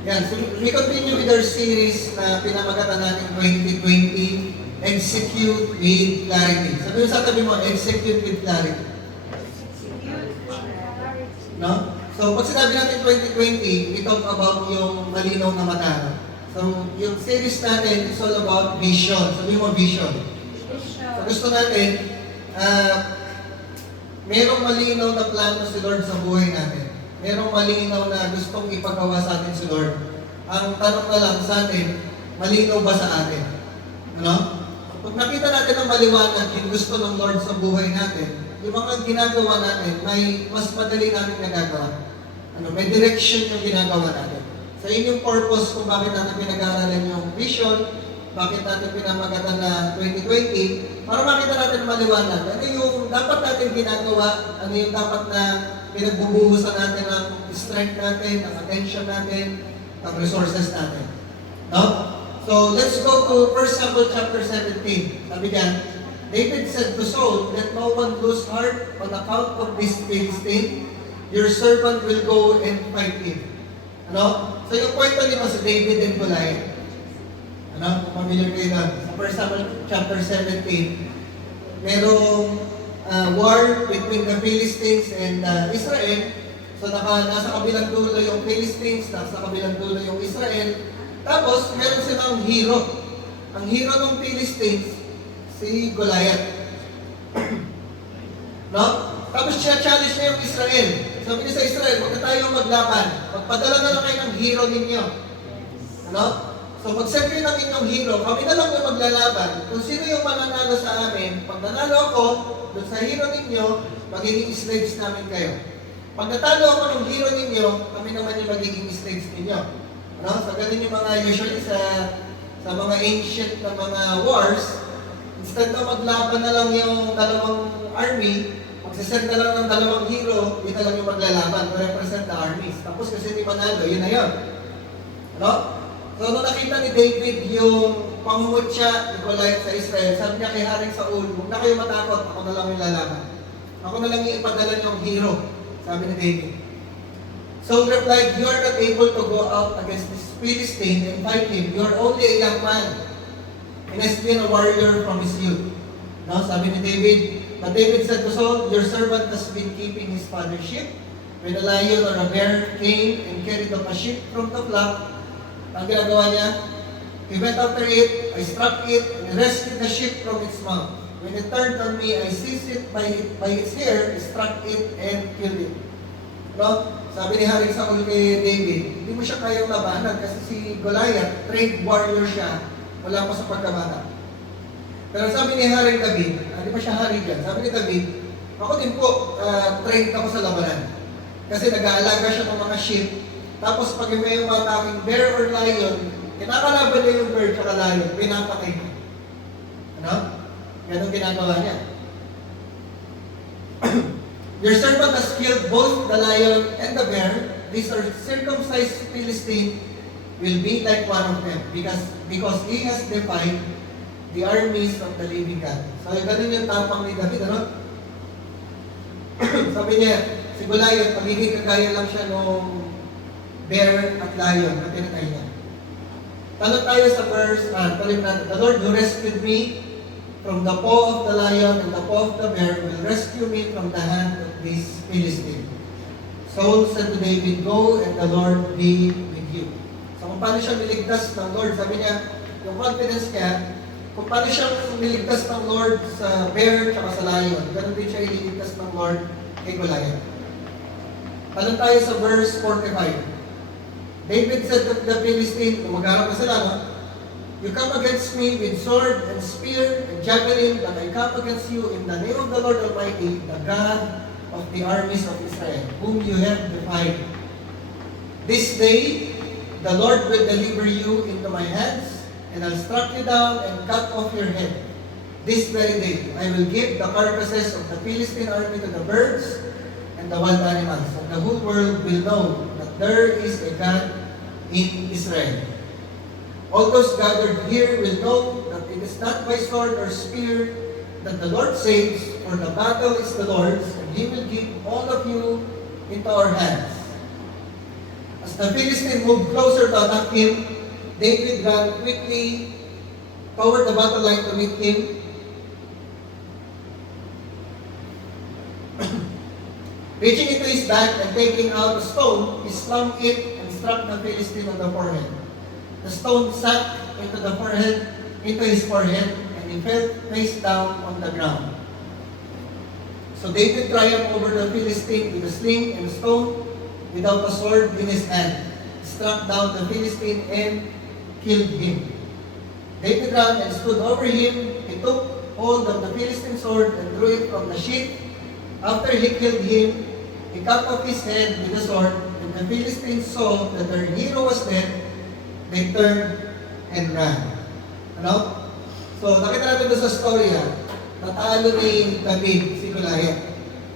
Yan, so we continue with our series na pinamagatan natin 2020, Execute with Clarity. Sabi mo sa tabi mo, Execute with Clarity. No? So, pag sinabi natin 2020, we talk about yung malinaw na mata. So, yung series natin is all about vision. Sabi mo, vision. So, gusto natin, merong malinaw na plano si Lord sa buhay natin. Merong malinaw na gustong ipagawa sa atin si Lord. Ang tanong na lang sa atin, malinaw ba sa atin? Ano? Pag nakita natin ang maliwanag yung gusto ng Lord sa buhay natin, yung mga ginagawa natin, may mas madali natin nagagawa. May direction yung ginagawa natin. So yun yung purpose kung bakit natin pinag-aaralan yung vision, bakit natin pinamagatan na 2020, para makita natin maliwanag. Ano yung dapat natin ginagawa, ano yung dapat na pinagbubuhusan natin ng strength natin, ng attention natin, ng resources natin. No? So let's go to 1 Samuel chapter 17. Sabi diyan, David said to Saul, "Let no one lose heart on account of this Philistine. Your servant will go and fight him." Ano? So yung kwento nito si David and Goliath. Ano? Kung familiar kayo na, sa 1 Samuel chapter 17, merong war between the Philistines and Israel. So nasa kabilang dulo yung Philistines, nasa kabilang dulo yung Israel. Tapos meron silang hero. Ang hero ng Philistines, si Goliath. No? Tapos siya-challenge niya yung Israel. Sabi niya sa Israel, huwag na tayo maglaban. Magpadala na lang kayo ng hero ninyo. Ano? So pag-send kayo ng inyong hero, kami na lang yung maglalaban. Kung sino yung mananalo sa amin, pag nanalo ako, doon sa hero ninyo, magiging slaves namin kayo. Pag natalo ako ng hero ninyo, kami naman yung magiging slaves ninyo. Ano? So ganun yung mga usually sa mga ancient na mga wars, instead na maglaban na lang yung dalawang army, magsasend na lang ng dalawang hero, yun na lang yung maglalaban to represent the armies. Tapos kasi hindi manalo, yun na yun. Ano? So nung nakita ni David yung pangungutya ni Goliath sa Israel, sabi niya kay Haring Saul, huwag na kayo matakot, ako na lang yung lalaban. Ako na lang yung ipadala niyong hero, sabi ni David. Saul replied, "You are not able to go out against this Philistine and fight him. You are only a young man, and has been a warrior from his youth." No, sabi ni David, but David said to Saul, "Your servant has been keeping his father's sheep. When a lion or a bear came and carried off a sheep from the flock, ang ginagawa niya, he went after it, I struck it, and rescued the sheep from its mouth. When it turned on me, I seized it by its hair, struck it, and killed it." No? Sabi ni Haring Saul kay David, hindi mo siya kayang labanan kasi si Goliath, trained warrior siya, wala pa sa pagkabata. Pero sabi ni Haring David, hindi pa siya hari dyan, sabi ni David, ako din po, trained ako sa labanan. Kasi nag-aalaga siya ng mga sheep, tapos pag may umataking bear or lion, kinakalaban niya yung bear at lion, pinapatay niya. Ano? Ganun ginagawa niya. Your servant has killed both the lion and the bear. These are circumcised Philistine will be like one of them because he has defied the armies of the living God. So, ganun yung tapang ni David, ano? Sabi niya, si Goliath, pagiging kagaya lang siya nung bear at lion na pinatay niya. Tanong tayo sa verse, tuloy natin, "The Lord who rescued me from the paw of the lion and the paw of the bear will rescue me from the hand of this Philistine." Saul said to David, "Go and the Lord be with you." So kung paano siya niligtas ng Lord, sabi niya, yung confidence niya, kung paano siya niligtas ng Lord sa bear at sa lion, ganun din siya ililigtas ng Lord kay Goliath. Tanong tayo sa verse 45. David said to the Philistine, magharap na sila, no? "You come against me with sword and spear and javelin, but I come against you in the name of the Lord Almighty, the God of the armies of Israel, whom you have defied. This day, the Lord will deliver you into my hands, and I'll strike you down and cut off your head. This very day, I will give the carcasses of the Philistine army to the birds and the wild animals, and the whole world will know that there is a God in Israel. All those gathered here will know that it is not by sword or spear that the Lord saves, for the battle is the Lord's, and He will give all of you into our hands." As the Philistine moved closer to attack him, David ran quickly toward the battle line to meet him. Reaching into his back and taking out a stone, he slung it and struck the Philistine on the forehead. The stone sank into his forehead, and he fell face down on the ground. So David triumphed over the Philistine with a sling and a stone, without a sword in his hand. He struck down the Philistine and killed him. David ran and stood over him. He took hold of the Philistine sword and drew it from the sheath. After he killed him, he cut off his head with the sword. When the Philistines saw that their hero was dead, they turned and ran. Ano? So, nakita natin doon sa storya, natalo ni David si Goliath.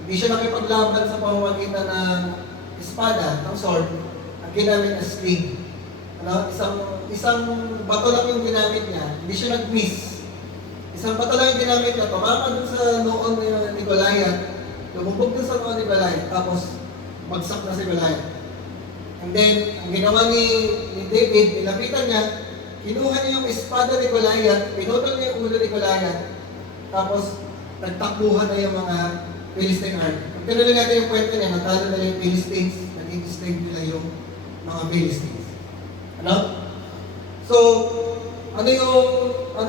Hindi siya nakipaglaban sa pamamagitan ng espada, ng sword, ang ginamit na sling. Ano? Isang bato lang yung ginamit niya, hindi siya nag-miss. Isang bato lang yung ginamit niya, tumama dun sa noon ni Goliath, lumubog dun sa noon ni Goliath, tapos bagsak na si Goliath. And then, ang ginawa ni David, nilapitan niya, kinuha niya yung espada ni Goliath, pinutol niya yung ulo ni Goliath, tapos nagtakbuhan na yung mga Philistine army. Kung tinuloy natin yung kwento niya, natalo na yung Philistines, naging slave nila yung mga Philistines. Ano? So, ano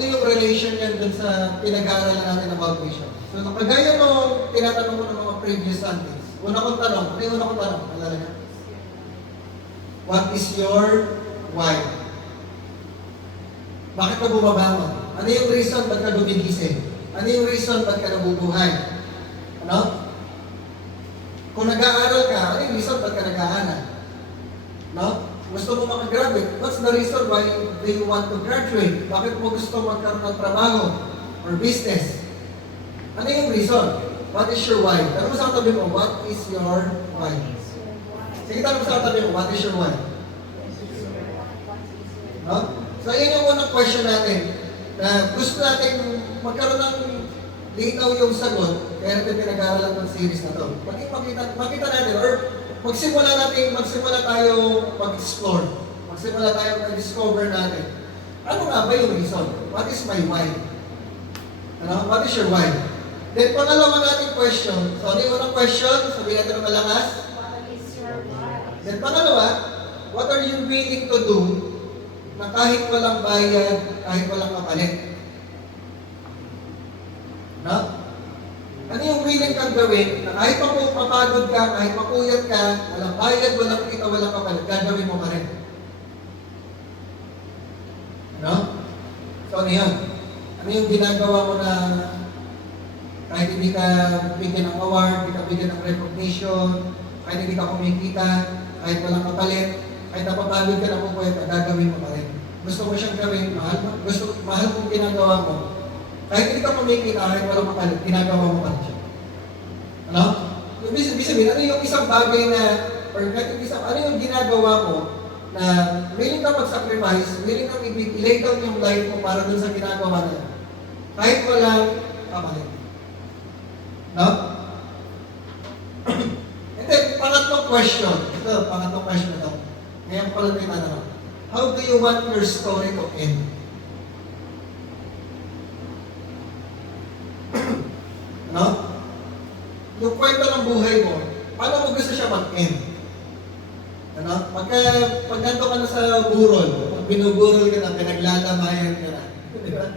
yung relation yan dun sa pinag-aaralan natin about vision? So, kagaya nung tinatanong ko ng mga previous Sundays, una kong tanong, ano yung una kong tanong? Alala niya? What is your why? Bakit ka bumabangon? Ano yung reason ba't ka gumigising? Ano yung reason ba't ka nabubuhay? Ano? Kung nag-aaral ka, ano yung reason ba't ka nag-aaral? No? Gusto mo makagraduate? What's the reason why do you want to graduate? Bakit mo gusto magkaroon ng trabaho or business? Ano yung reason? What is your why? Tanong mo sa katabi mo, what is your why? Sige, tanong mo sa katabi mo, what is your why? No? So, yun yung unang question natin. Na gusto natin magkaroon ng linaw yung sagot, kaya natin pinag-aaralan ng series na to. Makita natin, or magsimula tayo mag-explore. Magsimula tayo mag-discover natin. Ano nga ba yung reason? What is my why? Ano? What is your why? Then, pangalawa natin question. So, ano yung unang question? Sabihin natin ng malakas. What is your why? Then, pangalawa, what are you willing to do na kahit walang bayad, kahit walang kapalit? No? Ano yung willing kang gawin na kahit mapagod ka, kahit mapuyat ka, walang bayad, walang kita, walang kapalit, gagawin mo pa rin? No? So, ano yun? Ano yung ginagawa mo na kahit hindi ka bigyan ng award, hindi ka bigyan ng recognition, kahit hindi ka kumikita, kahit walang kapalit, kahit napapagod ka na pupuyat, gagawin mo pa rin. Gusto mo siyang gawin, mahal mong ginagawa mo, kahit hindi ka kumikita, kahit walang kapalit, ginagawa mo pa rin siya. Ano? Ibig sabihin, ano yung isang bagay na, or ano yung ginagawa mo na willing ka mag-sacrifice, willing ka i-lay down yung life mo para dun sa ginagawa na kahit walang kapalit. No? And then, pangatlong question. Ito, pangatlong question ito. Ngayon ko lang tayo. How do you want your story to end? No? Yung kwento ng buhay mo, paano mo gusto siya mag-end? Ano? Pag nandun ka na sa burol, pag binuburol ka na, pinaglalamayan ka na. Di ba?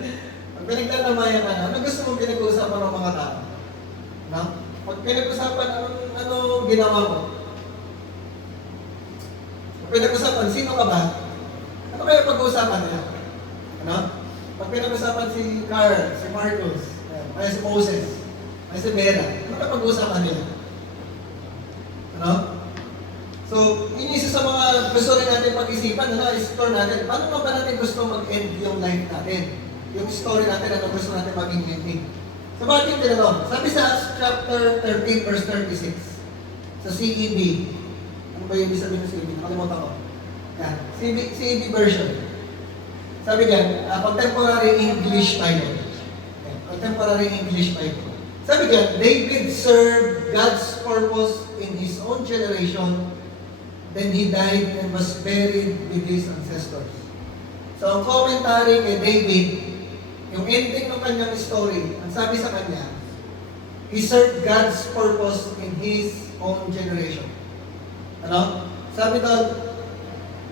Pag pinaglalamayan ka na, ano gusto mong pinag-uusapan ng mga tao? No? Pag pinag-usapan, ano ginawa mo? Pag pinag-usapan, sino ka ba? Ano kaya pag-uusapan nila? Ano? Pag pinag-usapan si Carl, si Marcos, ay si Moses, ay si Vera, ano kaya pag-uusapan nila? Ano? So, yun isa sa mga gusto rin natin pag-isipan, explore natin, paano ba natin gusto mag-end yung life natin? Yung story natin, ano gusto natin maging ending? So, bakit yung tinanong? Sabi sa Acts chapter 13, verse 36, sa CEB, ano ba yung ibig sabihin ng CEB? Nakalimutan ko. Yan, CEB version. Sabi diyan, contemporary English Bible. Okay. Contemporary English Bible. Sabi diyan, David served God's purpose in his own generation Then he died and was buried with his ancestors. So ang commentary kay David, yung ending ng kanyang story, ang sabi sa kanya, he served God's purpose in his own generation. Ano? Sabi doon,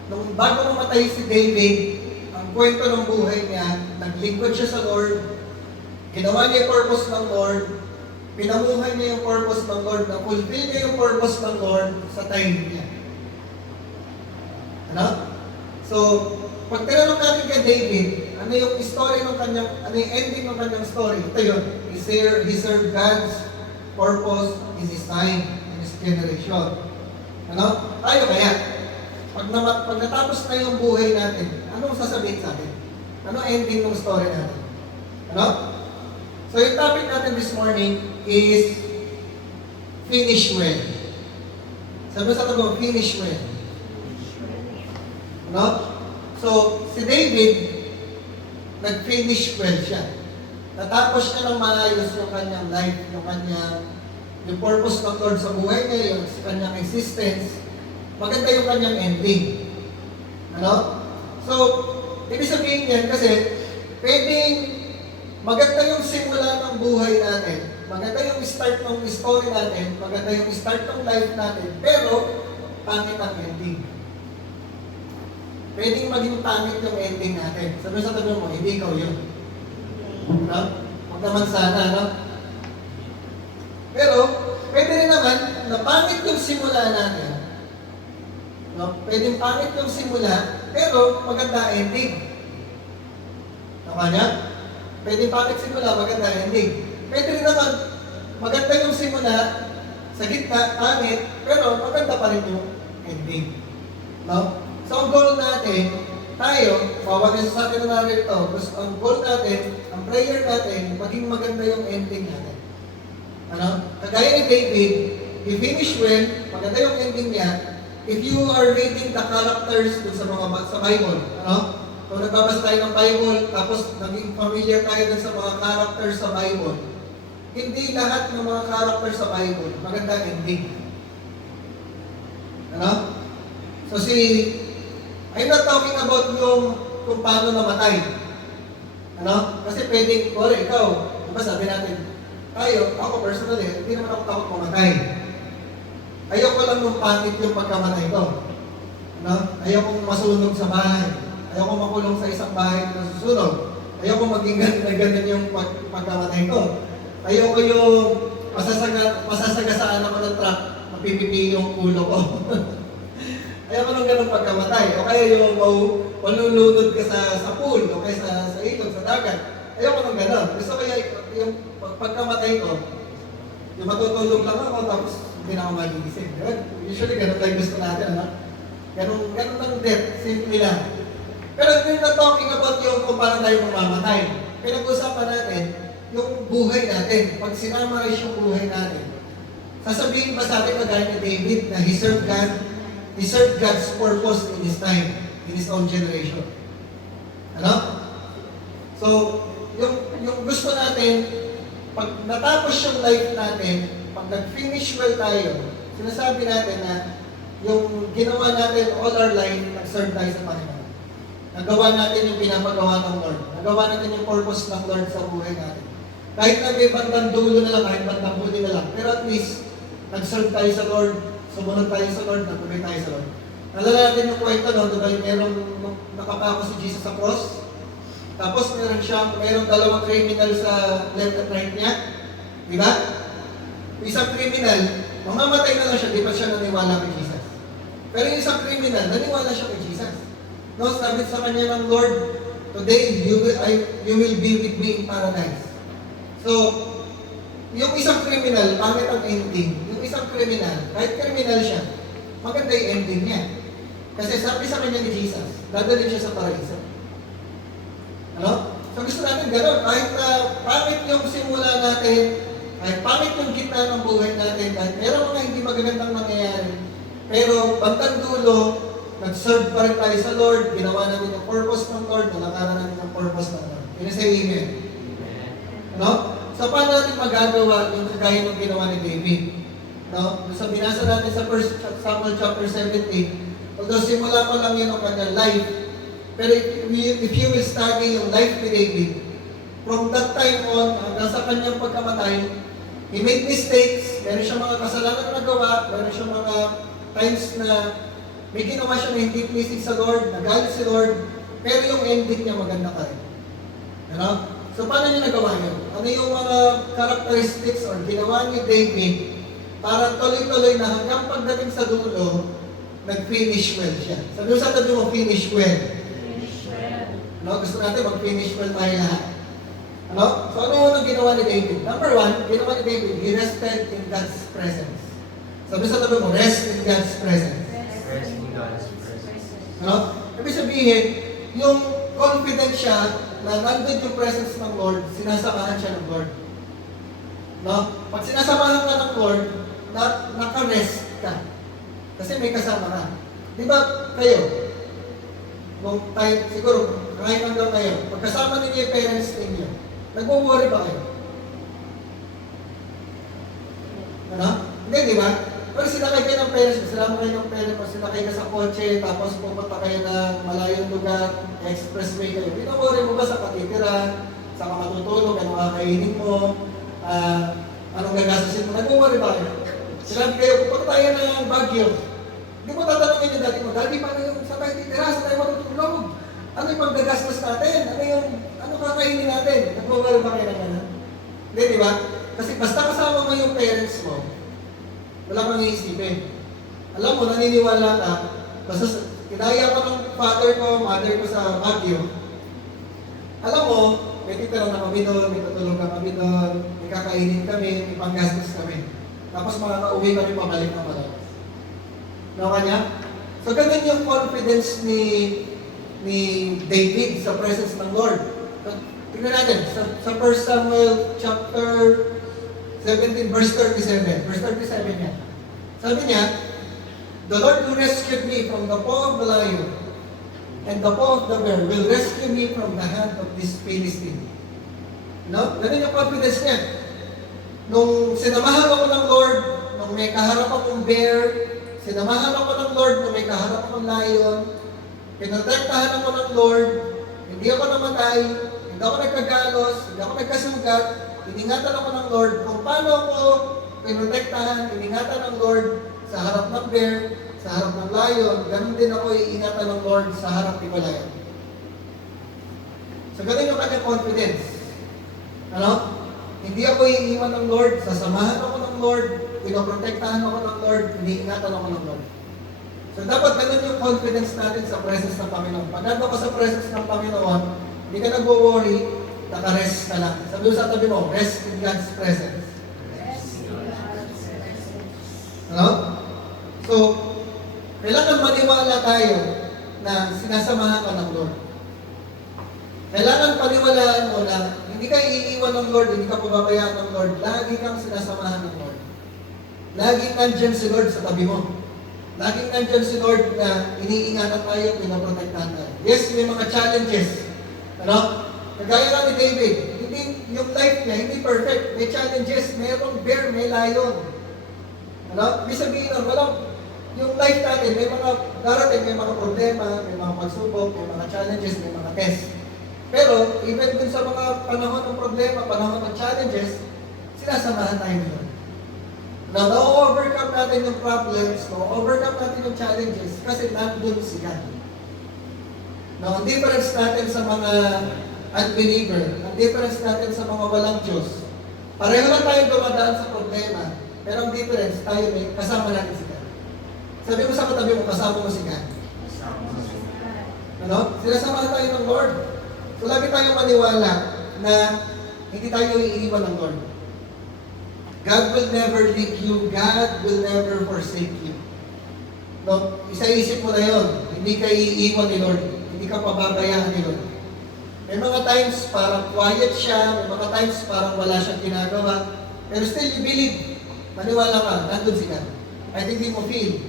nung bago mamatay si David, ang kwento ng buhay niya, naglingkod siya sa Lord, ginawa niya yung purpose ng Lord, pinamuhay niya yung purpose ng Lord, na-fulfill niya yung purpose ng Lord sa time niya. Ano? So, pag tinanong natin kay David, ano yung story ng kanyang, ano yung ending ng kanyang story? Ito yun. He served God's purpose in his time, in his generation. Ano? Tayo kaya, pag natapos na yung buhay natin, anong sasabihin sa atin? Ano ending ng story natin? Ano? So yung topic natin this morning is finish well. Sabi sa tabi, finish well. Ano? So, si David, nag-finish well siya. Natapos niya ng maayos yung kanyang life, yung purpose ng Lord sa buhay niya, yung kanyang existence. Maganda yung kanyang ending. Ano? So, ibig sabihin yan kasi, pwedeng maganda yung simula ng buhay natin, maganda yung start ng story natin, maganda yung start ng life natin, pero pangit ang ending. Pwedeng maging pangit yung ending natin. Sabi sa tabi mo, hindi ikaw yun. No? Huwag naman sana, no? Pero, pwede rin naman na pangit yung simula natin. No? Pwedeng pangit yung simula, pero maganda ending. Tama niya? Pwedeng pangit simula, maganda ending. Pwede rin naman, maganda yung simula, sa gitna, pangit, pero maganda pa rin yung ending. No? So, ang goal natin, tayo, bawat isa sa atin na narito, ang goal natin, ang prayer natin, maging maganda yung ending natin. Ano? Kagaya ni David, he finished well, maganda yung ending niya. If you are reading the characters sa Bible, ano? Kung nagbabasa tayo ng Bible, tapos naging familiar tayo dun sa mga characters sa Bible, hindi lahat ng mga characters sa Bible, maganda ending. Ano? So I'm not talking about yung kung paano namatay. Ano? Kasi pwedeng, ikaw, diba sabi natin, ako personally, hindi naman ako takot mamatay. Ayoko lang nung pangit yung pagkamatay ko. Ano? Ayoko masunog sa bahay. Ayoko makulong sa isang bahay na susunog. Ayoko maging ganun yung pagkamatay ko. Ayoko yung masasagasaan ako ng truck, mapipipi yung ulo ko. Ayoko nung ganun pagkamatay. O kaya yung malulunod ka sa pool, o kaya sa ilog, sa dagat. Ayoko nung ganun. Gusto ko yung pagkamatay ko, yung matutulog lang ako, tapos hindi na ako magigising. Usually, ganun tayo gusto natin, ano? Ganun ang death, simple lang. Pero we're not talking about yung kung paano tayo mamamatay. Pinag-usapan natin yung buhay natin. Pag sinamarize yung buhay natin, sasabihin ba sa atin kagaya ni David na he served God's purpose in his time, in his own generation. Ano? So, yung gusto natin, pag natapos yung life natin, pag nag-finish well tayo, sinasabi natin na yung ginawa natin all our life, nag-serve tayo sa Panginoon. Nagawa natin yung pinapagawa ng Lord. Nagawa natin yung purpose ng Lord sa buhay natin. Kahit na may bandang dulo na lang, kahit bandang huli na lang, pero at least, nag-serve tayo sa Lord, sumunod tayo sa Lord, nagtubay tayo sa Lord. Nalala natin yung kwento, no? Diba merong nakapako si Jesus sa cross? Tapos merong dalawang criminal sa left at right niya. Di ba? Isang criminal, mamamatay na lang siya, di pa siya naniwala kay Jesus. Pero yung isang criminal, naniwala siya kay Jesus. No, sabi sa kanya ng Lord, today you will be with me in paradise. So, yung isang criminal, pangit ang ending. Yung isang criminal, kahit criminal siya, maganda yung ending niya. Kasi sabi sa kanya ni Jesus, dadalhin siya sa paraiso. Ano? So gusto natin gano'n, kahit pangit yung simula natin, kahit pangit yung gitna ng buhay natin, kahit meron mga hindi magagandang mangyayari, pero bandang dulo, nag-serve pa rin tayo sa Lord, ginawa natin yung purpose ng Lord, nalakaran natin yung purpose ng Lord. Can you say amen? Ano? So paano natin magagawa yung kagaya ng ginawa ni David? No? Sa binasa natin sa 1 Samuel chapter 17, although simula pa lang yun ang kanyang life, pero if you will study yung life ni David, from that time on, hanggang sa kanyang pagkamatay, he made mistakes, meron siyang mga kasalanan na nagawa, meron siyang mga times na may ginawa siya na hindi pleasing sa Lord, nagalit si Lord, pero yung ending niya maganda pa rin. Ano? So paano niya nagawa yun? Ano yung mga characteristics or ginawa ni David para tuloy-tuloy na hanggang pagdating sa dulo, nag-finish well siya. Sabi mo sa tabi mo, finish well. Finish well. No? Gusto natin mag-finish well tayo lahat. Ano? So ano yung ginawa ni David? Number one, ginawa ni David, he rested in God's presence. Sabi sa tabi mo, rest in God's presence. Rest in God's presence. Ano? Ibig sabihin, yung confident siya na nandun yung presence ng Lord, sinasamahan siya ng Lord. No? Pag sinasamahan ka ng Lord, naka-rest ka. Kasi may kasama ka. Di ba kayo? Nung tayo, siguro, kahit hanggang ngayon, pagkasama ninyo yung parents ninyo, nagwo-worry ba kayo? Ano? Hindi, di ba? Pero sinakay kayo ng parents mo, sinama kayo ng parents mo, sinakay ka sa kotse, tapos pupunta kayo ng malayong lugar, expressway kayo. Pinaworry mo ba sa katitira, sa kamatutulog, anong kakainin mo, anong gagastusin mo? Nag-worry ba kayo? Sinabi kayo, pupunta tayo ng Baguio. Hindi mo tatanungin yung dati mo, Daddy, paano yung sa tayo titira, sa tayo matutulog? Ano yung paggagastos natin? Ano kakainin natin? Nag-worry ba kayo ng ano? Hindi, di ba? Kasi basta kasama mo yung parents mo, wala kang iisipin. Alam mo, naniniwala ka, basta kinaya ko ng father ko, mother ko sa Baguio. Alam mo, may titira na kami doon, may tutulog na kami doon, may kakainin kami, may panggastos kami. Tapos makaka-uwi kami pabalik ng palawas. No, kanya? So, ganun yung confidence ni David sa presence ng Lord. So, tingnan natin, sa 1 Samuel chapter 17, verse 37. Verse 37 niya. Sabi niya, the Lord who rescued me from the paw of the lion and the paw of the bear will rescue me from the hand of this Philistine. No? Ganun yung confidence niya. Nung sinamahan ako ng Lord, nung may kaharap akong bear, sinamahan ako ng Lord nung may kaharap akong lion, pinotektahan ako ng Lord, hindi ako namatay, hindi ako nagkagalos, hindi ako nagkasugat, iningatan ako ng Lord kung paano ako pinotektahan, iningatan ng Lord sa harap ng bear, sa harap ng lion, ganun din ako iingatan ng Lord sa harap ni Goliath. So ganun yung kanyang confidence. Ano? Hindi ako iiwan ng Lord, sasamahan ako ng Lord, pinoprotektahan ako ng Lord, iniingatan ako ng Lord. So dapat ganun yung confidence natin sa presence ng Panginoon. Pag nandun ka sa presence ng Panginoon, hindi ka nag-worry, naka-rest ka lang. Sabi mo sa tabi mo, rest in God's presence. Rest in God's presence. Ano? So, kailangan maniwala tayo na sinasamahan ka ng Lord. Kailangan paniwalaan mo na hindi ka iiwan ng Lord, hindi ka pababayaan ng Lord. Lagi kang sinasamahan ng Lord. Laging nandyan si Lord sa tabi mo. Laging nandyan si Lord na iniingatan tayo, pinaprotektahan tayo. Yes, may mga challenges. Ano? Kagaya nga ni David, hindi, yung life niya, hindi perfect. May challenges, mayroong bear, may lion. Ano? Ibig sabihin nun, yung life natin, may mga darating, may mga problema, may mga pagsubok, may mga challenges, may mga tests. Pero, even dun sa mga panahon ng problema, panahon ng challenges, sinasamahan tayo nila. Na na-overcome natin yung problems, na-overcome natin yung challenges, kasi nandun si God. Now, ang difference natin sa mga unbeliever, ang difference natin sa mga walang Diyos, pareho lang tayong dumadaan sa problema, pero ang difference, tayo may kasama natin si God. Sabi mo sa katabi mo, kasama mo si God. Ano? Sinasamahan tayo ng Lord. So, lagi tayong maniwala na hindi tayo iiwan ng Lord. God will never leave you. God will never forsake you. No? Isa-isip mo na yun. Hindi ka iiwan ni Lord. Hindi ka pababayaan ni Lord. May mga times parang quiet siya. May mga times parang wala siyang ginagawa. Pero still, you believe. Maniwala ka. Nandun si God. Kahit hindi mo feel.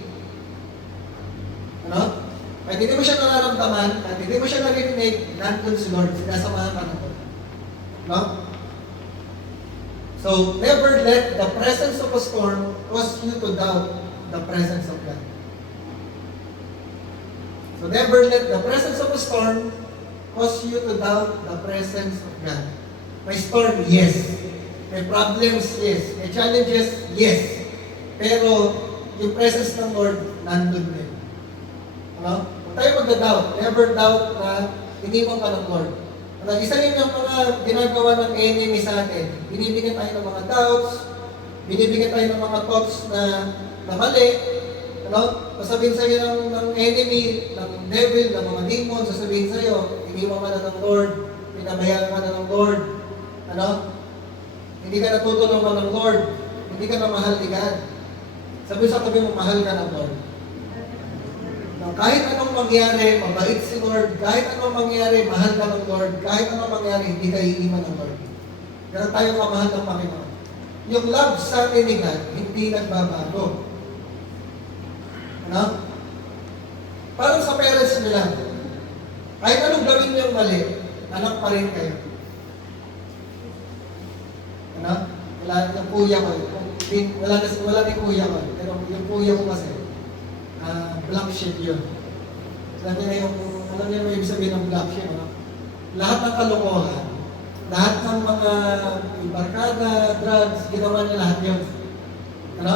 Ano? Kahit hindi mo siya nararamdaman, kahit hindi mo siya naririnig, nandun si Lord. Sinasamahan ka ng Lord. No? So, never let the presence of a storm cause you to doubt the presence of God. So, never let the presence of a storm cause you to doubt the presence of God. May storm, yes. May problems, yes. May challenges, yes. Pero, yung presence ng Lord, nandun din. Ano? Huwag tayo mag-doubt. Never doubt na iniwan ka ng Lord. Ano? Isa rin yung mga ginagawa ng enemy sa atin. Binibigyan tayo ng mga doubts, binibigyan tayo ng mga thoughts na mali. Ano? Sasabihin sa'yo ng enemy, ng devil, ng mga demons, sasabihin sa'yo, iniwan ka na ng Lord, pinabayaan ka na ng Lord. Ano? Hindi ka natutulungan ng Lord, hindi ka na mahal ni God. Sabi sa tabi mo, mahal ka ng Lord. Kahit anong mangyari, mabait si Lord. Kahit anong mangyari, mahal ka ng Lord. Kahit anong mangyari, hindi ka iiwan ng Lord. Ganun tayo kamahal ng Panginoon. Yung love sa atin ni God, hindi nagbabago. Ano? Parang sa parents nila. Kahit anong gawin niyo mali, anak pa rin kayo. Ano? Wala yung kuya ko. Wala ni kuya ko. Pero yung kuya ko kasi, black sheep yun. Alam niyo yung ibig sabihin ng black sheep, ano? Lahat ng kalokohan, lahat ng mga barkada, drugs, ginawa niya lahat yun. Ano?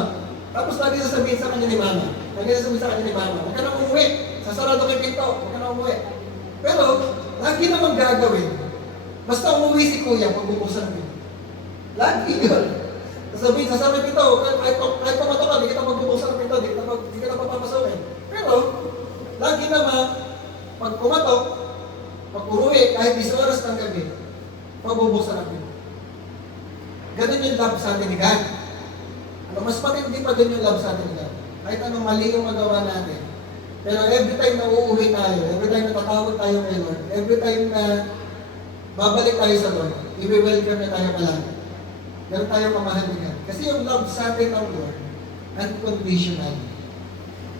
Tapos lagi sasabihin sa kanya ni mama, huwag ka na umuwi, sasarado kay pinto, huwag ka na umuwi. Pero, lagi naman gagawin. Basta umuwi si kuya, pagbubuksan ng pinto. Lagi yun. Sasabihin pinto, kahit pumato ka, di kita magbubuksan ng pinto, di ka na papapasukin. Pero, lagi naman, pag pumatok, pag umuwi, kahit 10 oras ng gabi, pagbubuksan ng pinto. Ganun yung love sa atin ni God. Ano, mas matindi pa din yung love sa atin ni God. Kahit anong mali yung magawa natin. Pero every time na uuwi tayo, every time na tatawag tayo kay Lord, every time na babalik tayo sa Lord, i-welcome na tayo palagi. Ganun tayo kamahal ni God. Kasi yung love sa atin ng Lord, unconditional.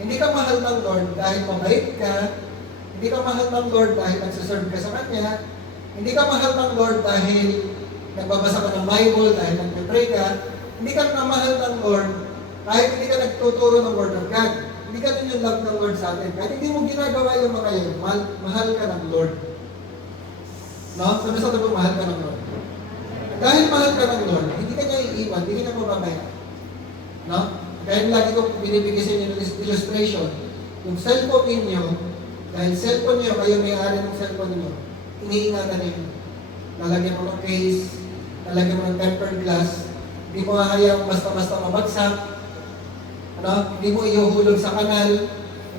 Hindi ka mahal ng Lord dahil mabait ka, hindi ka mahal ng Lord dahil nagsaserve ka sa Kanya, hindi ka mahal ng Lord dahil nagbabasa ka ng Bible, dahil nagpe-pray ka, hindi ka na mahal ng Lord kahit hindi ka nagtuturo ng Word of God. Hindi ka din yung love ng Lord sa atin. Kahit hindi mo ginagawa yung mga yun, mahal ka ng Lord. No? Sabi sa tabi, mahal ka ng Lord. Dahil mahal ka ng Lord, hindi ka niya iiwan, hindi ka niya mababaya. No? Dahil lagi ko binibigay sa inyo ng illustration, yung cellphone ninyo, dahil cellphone niyo, kayo may-ari ng cellphone niyo, iniingatan ninyo. Lalagyan mo ng case, lalagyan mo ng tempered glass, hindi mo hahayang basta-basta mabagsak, ano? Hindi mo ihuhulog sa kanal,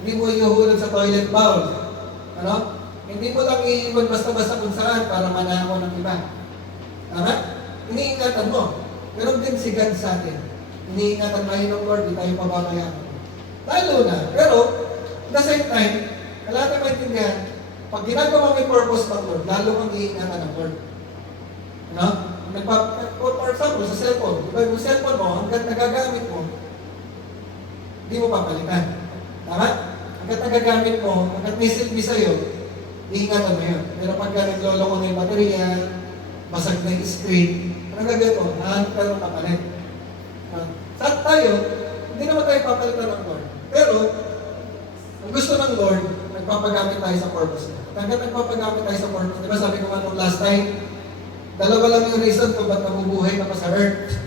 hindi mo ihuhulog sa toilet bowl, ano? Hindi mo lang iiwan basta-basta kung saan para manakaw ng iba. Tama? Iniingatan mo. Meron din si God sa atin. Iniingatan tayo ng Lord, di tayo pababayaan. Lalo na. Pero, at the same time, wala natin maintindihan, pag ginagawa mo yung purpose ng Lord, lalo kang iingatan ng Lord. Ano? For example, sa cellphone. Diba yung cellphone mo, hanggang nagagamit mo, hindi mo papalitan. Tama? Hanggang nagagamit mo, hanggang may silbi sa'yo, iingatan mo yun. Pero pagka nagloloko na yung baterya, basag na yung screen, anong gagawin mo? Nahanap ka ng kapalit. Saan tayo? Hindi naman tayo papalitan ng Lord. Pero, ang gusto ng Lord, nagpapagamit tayo sa purpose niya. At hanggang nagpapagamit tayo sa purpose, di ba sabi ko nga nung last time, dalawa lang yung reason kung ba't nabubuhay ka pa sa earth.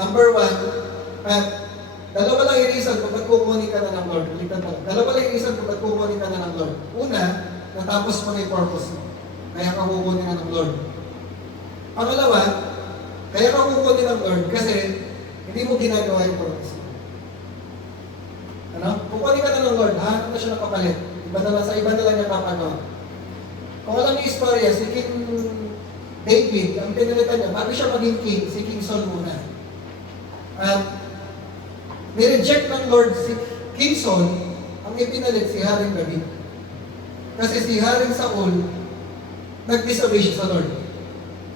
Number 1, dalawa lang yung reason kung ba't kukunin ka na ng Lord. Dalawa lang yung reason kung ba't kukunin ka na ng Lord. Una, natapos mo na yung purpose mo. Kaya ka kukunin na ng Lord. Pangalawa, kaya ka kukunin ng Lord kasi hindi mo ginagawa yung purpose mo. Ano? Kukunin ka na ng Lord, hanap na siya ng kapalit. Sa iba na lang niya papagawa. Kung alam niyo yung istorya, si King David, ang pinalitan niya, bago siya maging king, si King Saul muna. At nireject ng Lord si King Saul, ang ipinalit si Haring David. Kasi si Haring Saul, nag-disobey siya sa Lord.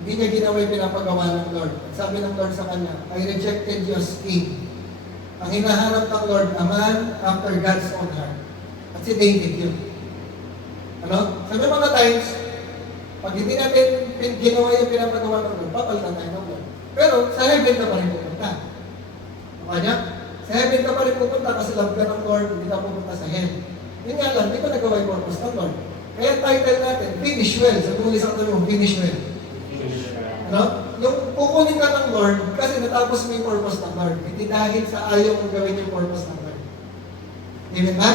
Hindi niya ginawa yung pinapagawa ng Lord. Sabi ng Lord sa kanya, I rejected you as king. Ang hinahanap ng Lord, a man after God's own heart. At si David yun. Ano? Sabi mga times, pag hindi natin ginawa yung pinapagawa ng Lord, papalitan tayo ng Lord. Pero sa heaven ka pa rin pupunta. Okay niya? Sa heaven ka pa rin pupunta kasi love ka ng Lord, hindi ka pupunta sa hell. Yun nga lang, di ba nagawa yung purpose ng Lord? Kaya title natin, Finish Well. Sa tulis ang tanong, Finish Well. Ano? Yung kukunin ka ng Lord kasi natapos mo yung purpose ng Lord. Hindi dahil sa ayaw mong gawin yung purpose ng Lord. Amen ba?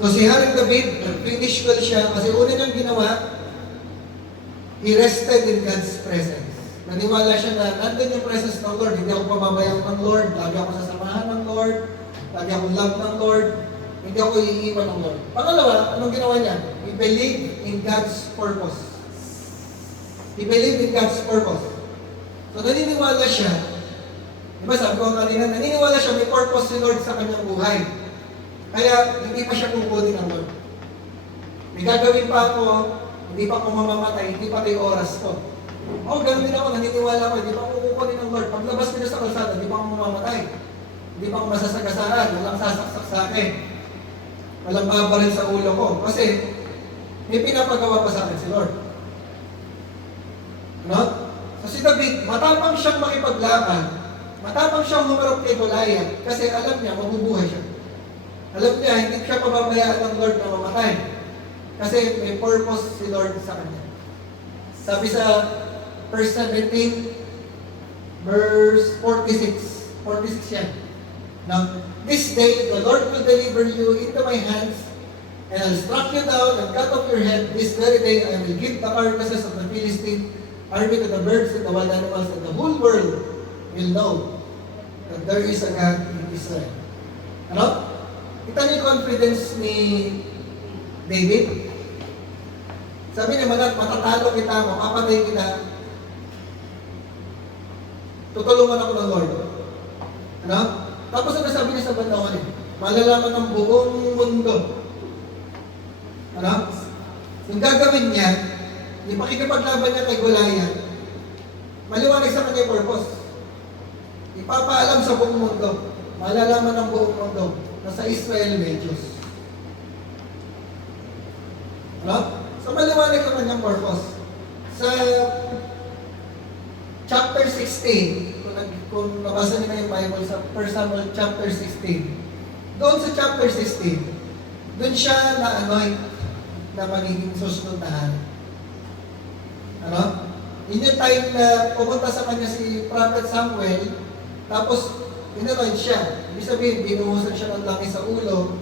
So si Haring David, finish well siya kasi una niyang ginawa, he rested in God's presence. Naniwala siya na nandun yung presence ng Lord. Hindi ako pamabayang ng Lord. Lagi ako sasamahan ng Lord. Lagi ako love ng Lord. Hindi ako iiwan ng Lord. Pangalawa, anong ginawa niya? He believed in God's purpose. He believed in God's purpose. So naniniwala siya. Diba sabi ko kanina, naniniwala siya may purpose si Lord sa kanyang buhay. Kaya hindi pa siya kukunin ng Lord. May gagawin pa ako, hindi pa ako mamamatay, hindi pa kay oras ko. Ganun din ako, naniniwala ko, hindi pa ako kukunin ng Lord. Paglabas ko na sa kalsada, hindi pa ako mamamatay. Hindi pa ako masasagasaan, walang sasaksak sa akin. Walang babaril sa ulo ko. Kasi may pinapagawa pa sa akin si Lord. No? So si David, matapang siyang makipaglaban, matapang siyang humarap kay Goliath kasi alam niya, mabubuhay siya. Alam niya, hindi siya pababayaan ng Lord na mamatay. Kasi may purpose si Lord sa kanya. Sabi sa verse 17, verse 46. 46 yan. Now, this day, the Lord will deliver you into my hands, and I'll strike you down and cut off your head. This very day, I will give the carcasses of the Philistine army to the birds and the wild animals, and the whole world will know that there is a God in Israel. Ano? Kita niyo yung confidence ni David? Sabi niya, matatalo kita, makapatay kita, tutulungan ako ng Lord. Ano? Tapos ano sabi niya sa bandang huli? Malalaman ng buong mundo. Ano? Yung gagawin niya, yung pakikipaglaban niya kay Goliath, maliwanag sa kanya yung purpose. Ipapaalam sa buong mundo, malalaman ng buong mundo na sa Israel may Diyos. Ano? So maliwanag ang kanyang purpose. Sa chapter 16, kung nabasa niyo na yung Bible sa 1 Samuel chapter 16, doon sa chapter 16, doon siya na-anoint na magiging susunod na hari. Ano? Yun yung time na pumunta sa kanya si Prophet Samuel, tapos in-anoint siya. Ibig sabihin, binuhusan siya ng langis sa ulo,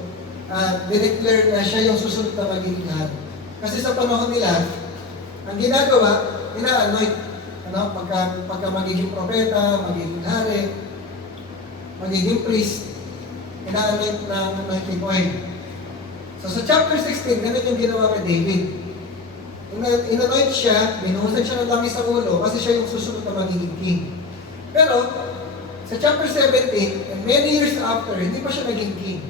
at dineclare na siya yung susunod na magiging hari. Kasi sa panahon nila, ang ginagawa, ina-anoint. Ano? Pagka magiging propeta, magiging hari, magiging priest, ina-anoint ng anointing oil. So sa chapter 16, ganun yung ginawa kay David. In-anoint siya, binuhusan siya ng langis sa ulo kasi siya yung susunod na magiging king. Pero, sa chapter 17, and many years after, hindi pa siya naging king.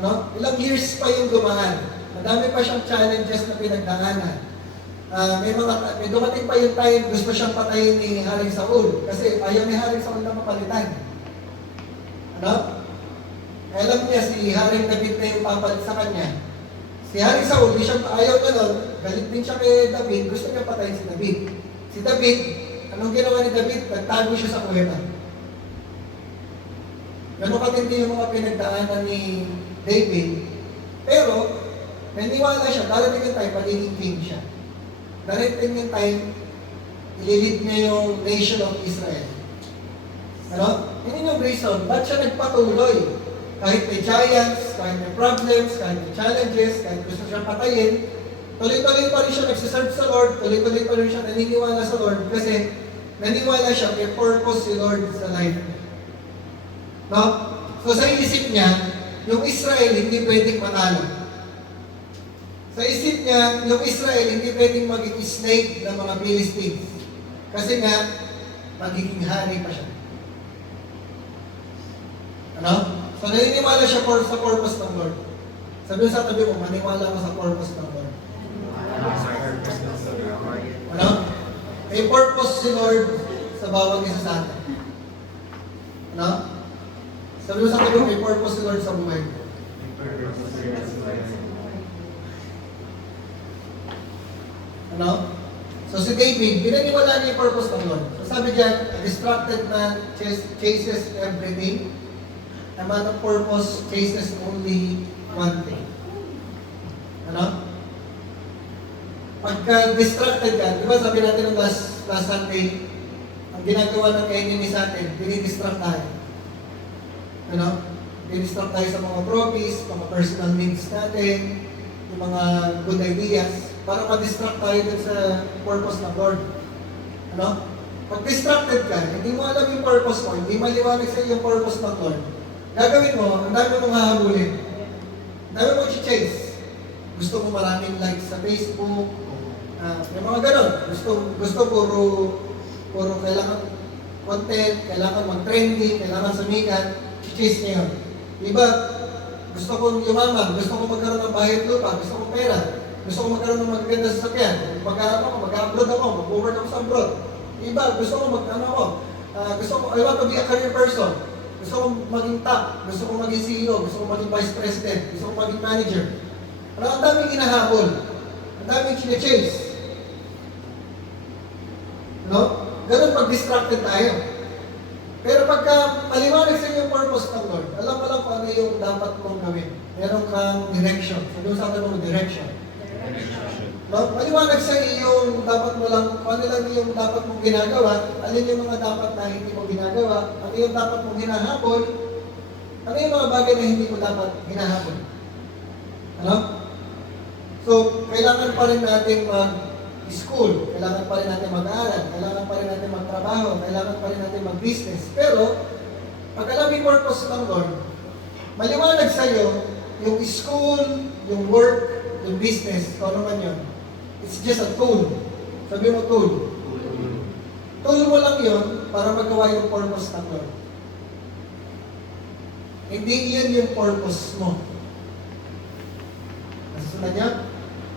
Ano? Ilang years pa yung dumaan. Madami pa siyang challenges na pinagdaanan. May dumating pa yung time, gusto siyang patayin ni Haring Saul. Kasi ayaw ni Haring Saul na mapalitan. Ano? Alam niya, si Haring David na yung papalit sa kanya. Si Haring Saul, di siya ayaw na nun, galit din siya kay David, gusto niya patayin si David. Si David, anong ginawa ni David? Nagtago siya sa kuweba. Ganun katindi yung mga pinagdaanan ni David. Pero, naniwala siya, darating yung time, magiging king siya. Darating yung time, ililid niya yung nation of Israel. Ano? Yun yung reason, ba't siya nagpatuloy? Kahit may giants, kahit may problems, kahit may challenges, kahit gusto siyang patayin, tuloy-tuloy pa rin siya nagsiserve sa Lord, tuloy-tuloy pa rin siya naniniwala sa Lord kasi naniwala siya may purpose si Lord sa life. No? So sa isip niya, yung Israel hindi pwedeng matalo. Sa isip niya, yung Israel hindi pwedeng maging slave ng mga Philistines. Kasi nga, magiging hari pa siya. Ano? So naniniwala siya sa purpose ng Lord. Sabi mo sa tabi mo, maniwala ka sa purpose ng Lord. Ano? May purpose si Lord sa bawat isa sa atin. Ano? Sabi mo sa tabi mo, may purpose si Lord sa buhay mo. Ano? So si David, pinaniwala niya yung purpose ng Lord. So sabi diyan, a distracted man chases everything. A man of purpose chases only one thing. Ano? Pagka distracted ka, di ba sabi natin ng last Sunday, ang ginagawa ng enemy sa atin, dinidistract tayo. Ano? Dinidistract tayo sa mga trophies, mga personal needs natin, yung mga good ideas, para ma-distract tayo dun sa purpose ng Lord. Ano? Pag distracted ka, hindi mo alam yung purpose mo, hindi maliwanag sa iyo yung purpose ng Lord, gagawin mo, ang dami mong hahabulin. Ang dami mong i-chase. Gusto mo maraming likes sa Facebook, yung mga ganon. Gusto puro kailangan content, kailangan mag-trending, kailangan sumikat, i-chase niya yun. Diba, gusto kong yumaman, gusto kong magkaroon ng bahay at lupa, gusto kong pera, gusto kong magkaroon ng magaganda sa sakyan, mag-upload ako, mag-forward ako sa abroad. Diba, gusto kong I want to be a career person. Gusto kong maging top, gusto kong maging CEO, gusto kong maging vice president, gusto kong maging manager. Ang daming hinahabol, ang daming chine-chase. No? Ganun pag distracted tayo. Pero pagka maliwanag sa inyo yung purpose ng Lord, alam mo lang kung ano yung dapat mong gawin. Meron kang direction. Sabi mo sa akin mo, direction. No? Maliwanag sa iyo yung dapat mo lang, kung ano lang yung dapat mong ginagawa, alin yung mga dapat na hindi mo ginagawa, ano yung dapat mong hinahabol, ano yung mga bagay na hindi mo dapat hinahabol. Ano? So, kailangan pa rin natin mag-school, kailangan pa rin natin mag-aaral, kailangan pa rin natin magtrabaho, kailangan pa rin natin mag-business. Pero, pag alam yung purpose ng Lord, maliwanag sa iyo yung school, yung work, yung business, kung ano man yun, it's just a tool. Sabi mo tool. Tool mo lang yun para magawa yung purpose ng Lord. Hindi yun yung purpose mo. Nasusunod niya?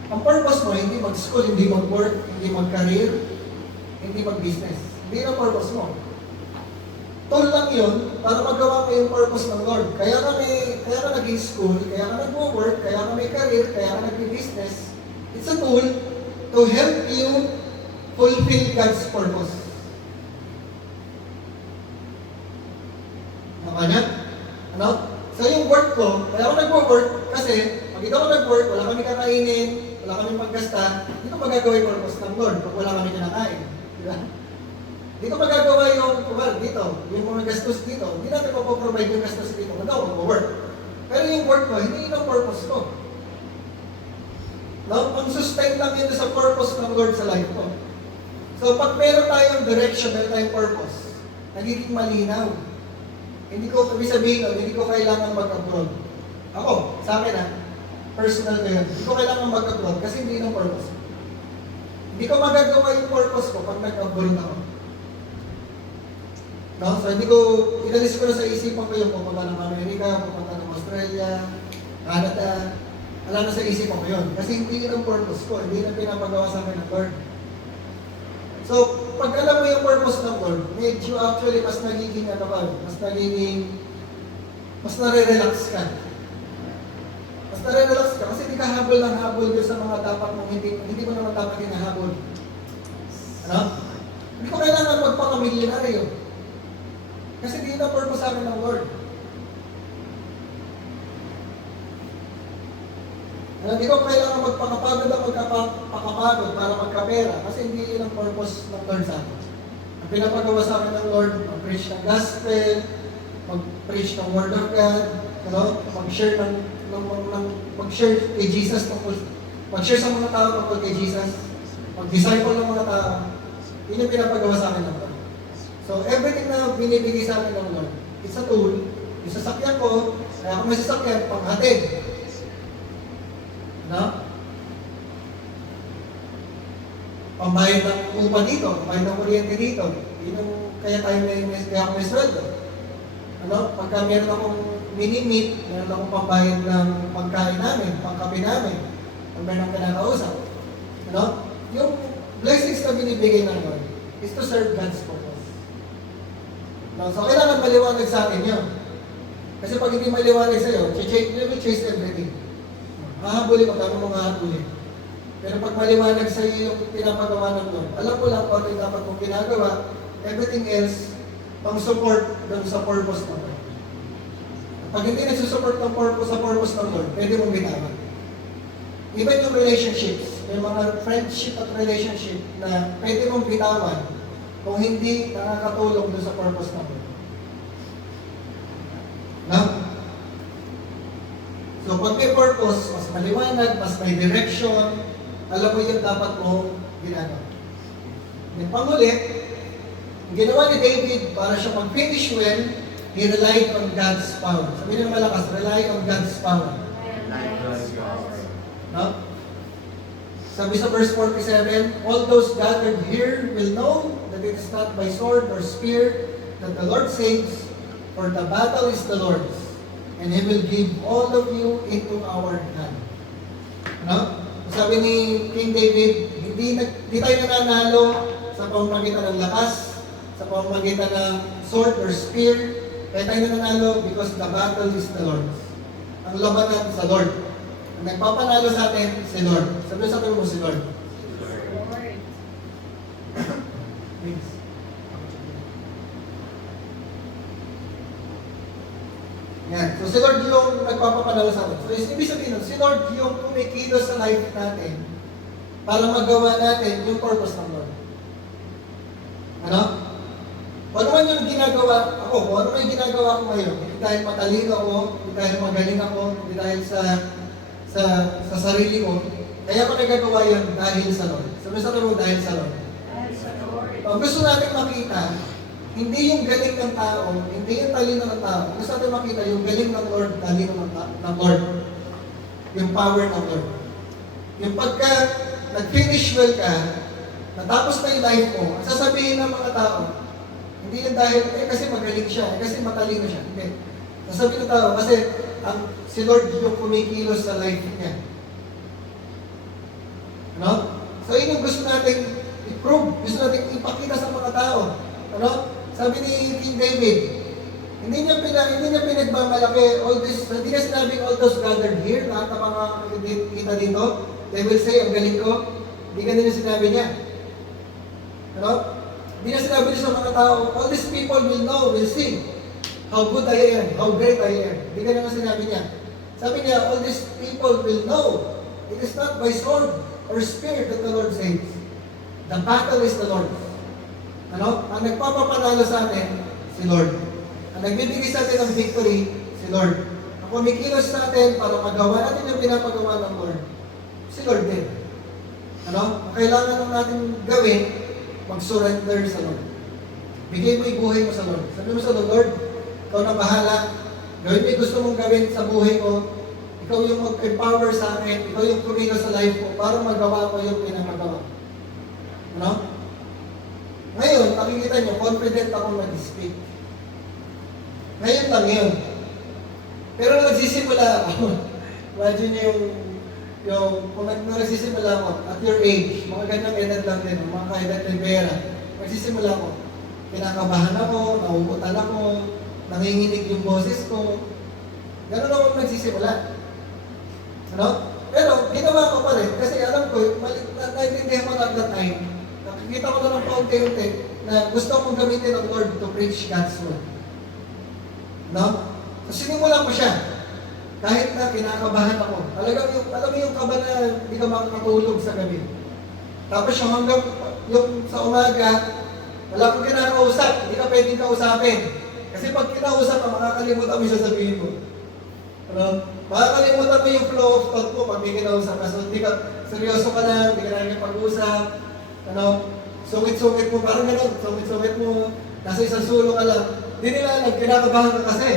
Ang purpose mo, hindi mag-school, hindi mag-work, hindi mag-career, hindi mag-business. Hindi yung purpose mo. Tool lang yun para magawa mo yung purpose ng Lord. Kaya ka nag-school, kaya ka nag-work, kaya ka may career, kaya ka nag-business. It's a tool to help you fulfill God's purpose. Tama niya? Ano? So yung work ko, kaya ako nag-work kasi pag ito ako nag-work, wala kami kakainin, wala kami maggasta, hindi ko magagawa yung purpose ng Lord pag wala kami kinakain. Diba? Hindi ko magagawa yung, dito, yung mga gastos dito, hindi natin mapoprovide yung gastos dito, wala ako mag-work. Pero yung work ko, hindi yun ang purpose ko. No? Ang sustain lang yun sa purpose ng Lord sa life ko. So pag meron tayong direction, meron tayong purpose, nagiging malinaw. Hindi ko, ibig sabihin, hindi ko kailangan mag-abroad. Ako, sa akin personal ko yun. Hindi ko kailangan mag-abroad kasi hindi yun ang purpose. Hindi ko magagawa yung purpose ko pag nag-abroad ako. No? So hindi ko, inalis ko na sa isipan ko yung pupunta ng Amerika, pupunta ng Australia, Canada. Wala na sa isipan ko yun. Kasi hindi yun ang purpose ko. Hindi na pinapagawa sa akin ng Lord. So, pag alam mo yung purpose ng Lord, medyo actually mas nagiging mas nare-relax ka. Mas nare-relax ka kasi hindi ka habol ng habol doon sa mga dapat mong hindi mo naman dapat hinahabol. Ano? Hindi ko kailangan magpaka-milyonaryo. Kasi hindi na purpose sa akin ng Lord. Hindi ko kailangan magpakapagod ang magpakapagod para magkapera kasi hindi yun ang purpose ng Lord sa akin. Ang pinapagawa sa akin ng Lord, mag-preach ng gospel, mag-preach ng word of God, mag-share kay Jesus, mag-share sa mga tao tungkol kay Jesus, mag-disciple ng mga tao. Yun yung pinapagawa sa akin ng Lord. So, everything na binibigay sa akin ng Lord, it's a tool. Yung sasakyan ko, kaya ako may sasakyan, panghatid. No? Pambayad ng upa dito, pambayad ng kuryente dito. Yun ang, kaya ako may sweldo. Ano? Pagka meron akong mini-meet, meron akong pambayad ng pagkain namin, pangkape namin, pag meron akong kinakausap. Ano? Yung blessings na binibigay ng Lord is to serve God's purpose. No? So, kailangan maliwanag sa atin yun. Kasi pag hindi maliwanag sa'yo, you will chase everything. Hahabulin mo, tama mong hahabulin. Pero pag maliwanag sa iyo yung pinapagawa ng Lord, alam mo lang kung ano yung dapat mong ginagawa, everything else, pang-support doon sa purpose ng Lord. Pag hindi nagsusupport ng purpose sa purpose ng Lord, pwede mong bitawan. Even yung relationships, may mga friendship at relationship na pwede mong bitawan kung hindi nakakatulong doon sa purpose ng Lord. No? So pag may purpose, mas maliwanag, mas may direction, alam mo yung dapat mong ginagawa. Then pangulit, ang ginawa ni David para siya mag-finish well, he relied on God's power. Sabihin ng malakas, rely on God's power. No? Sabi sa verse 47, all those gathered here will know that it is not by sword or spear that the Lord saves, for the battle is the Lord's, and He will give all of you into our hand. No? Sabi ni King David, hindi tayo nananalo sa pamamagitan ng lakas, sa pamamagitan ng sword or spear, kaya tayo nananalo because the battle is the Lord's. Ang labanan sa Lord. Ang nagpapanalo sa atin, si Lord. Sabi mo si Lord. Lord. Please. Yan. So si Lord yung nagpapapanalo sa atin. So ibig sabihin nun, si Lord yung kumikilos sa life natin para magawa natin yung purpose ng Lord. Ano? Kung ano man yung ginagawa ako, kung ano man yung ginagawa ko ngayon, hindi dahil matalino ako, hindi dahil magaling ako, hindi dahil sa sarili ko, kaya ko nagagawa yun dahil sa Lord. Sabi mo dahil sa Lord. Dahil sa Lord. Ang gusto natin makita, hindi yung galing ng tao, hindi yung talino ng tao. Gusto natin makita yung galing ng Lord, talino ng Lord. Yung power ng Lord. Yung pagka nag-finish well ka, natapos na yung life mo, ang sasabihin ng mga tao, hindi yan dahil, kasi magaling siya, kasi matalino siya. Hindi. Sasabihin ng tao, kasi si Lord yung kumikilos sa life niya. Ano? So yun yung gusto natin i-prove, gusto natin ipakita sa mga tao. Ano? Sabi ni King David, hindi niya pinagmamalaki all this, hindi niya sinabing all those gathered here, lahat ng mga kita dito, they will say, ang galing ko. Hindi ganun yung sinabi niya. Ano? Hindi niya sinabi niya sa mga tao, all these people will know, will see how good I am, how great I am. Hindi ganun ang sinabi niya. Sabi niya, all these people will know it is not by sword or spear that the Lord saves. The battle is the Lord. Ano? Ang nagpapapanalo sa atin, si Lord. Ang nagbibigay sa atin ng victory, si Lord. Ang kumikilos sa atin para magawa natin yung pinapagawa ng Lord, si Lord din. Ano? Ang kailangan lang natin gawin, mag-surrender sa Lord. Bigay mo yung buhay mo sa Lord. Sabi mo sa Lord, ikaw na bahala. Gawin mo yung gusto mong gawin sa buhay ko. Ikaw yung mag-empower sa akin. Ikaw yung kumilos sa life ko para magawa ko yung pinapagawa. Ano? Ngayon, makikita nyo, confident ako mag-speak. Ngayon lang yun. Pero nung nagsisimula ako, imagine nyo kung nagsisimula ako, at your age, mga ganyang edad lang din, mga kaedad Rivera, nagsisimula ako, kinakabahan ako, nauutan ako, nanginginig yung boses ko. Ganun ako nagsisimula. Ano? Pero ginawa ko pa rin, kasi alam ko, naintindihan ko na that time, nakikita ko na ng paunti-unti na gusto kong gamitin ng Lord to preach God's word. No? So sinimulan ko siya. Kahit na kinakabahan ako. Alam mo yung kaba na hindi ka makakatulog sa gabi. Tapos yung hanggang yung sa umaga, wala kang kinakausap, hindi ka pwedeng kausapin. Kasi pag kinausap ka, makakalimutan mo yung sasabihin mo. Ano? Makakalimutan mo yung flow of thought mo pag may kinausap ka. So hindi ka, seryoso ka lang, hindi ka na pag-usap. Ano? Sungit-sungit mo, parang gano'n, sungit-sungit mo, nasa isang sulong ka lang. Hindi nila alam, kinakabahan ka kasi.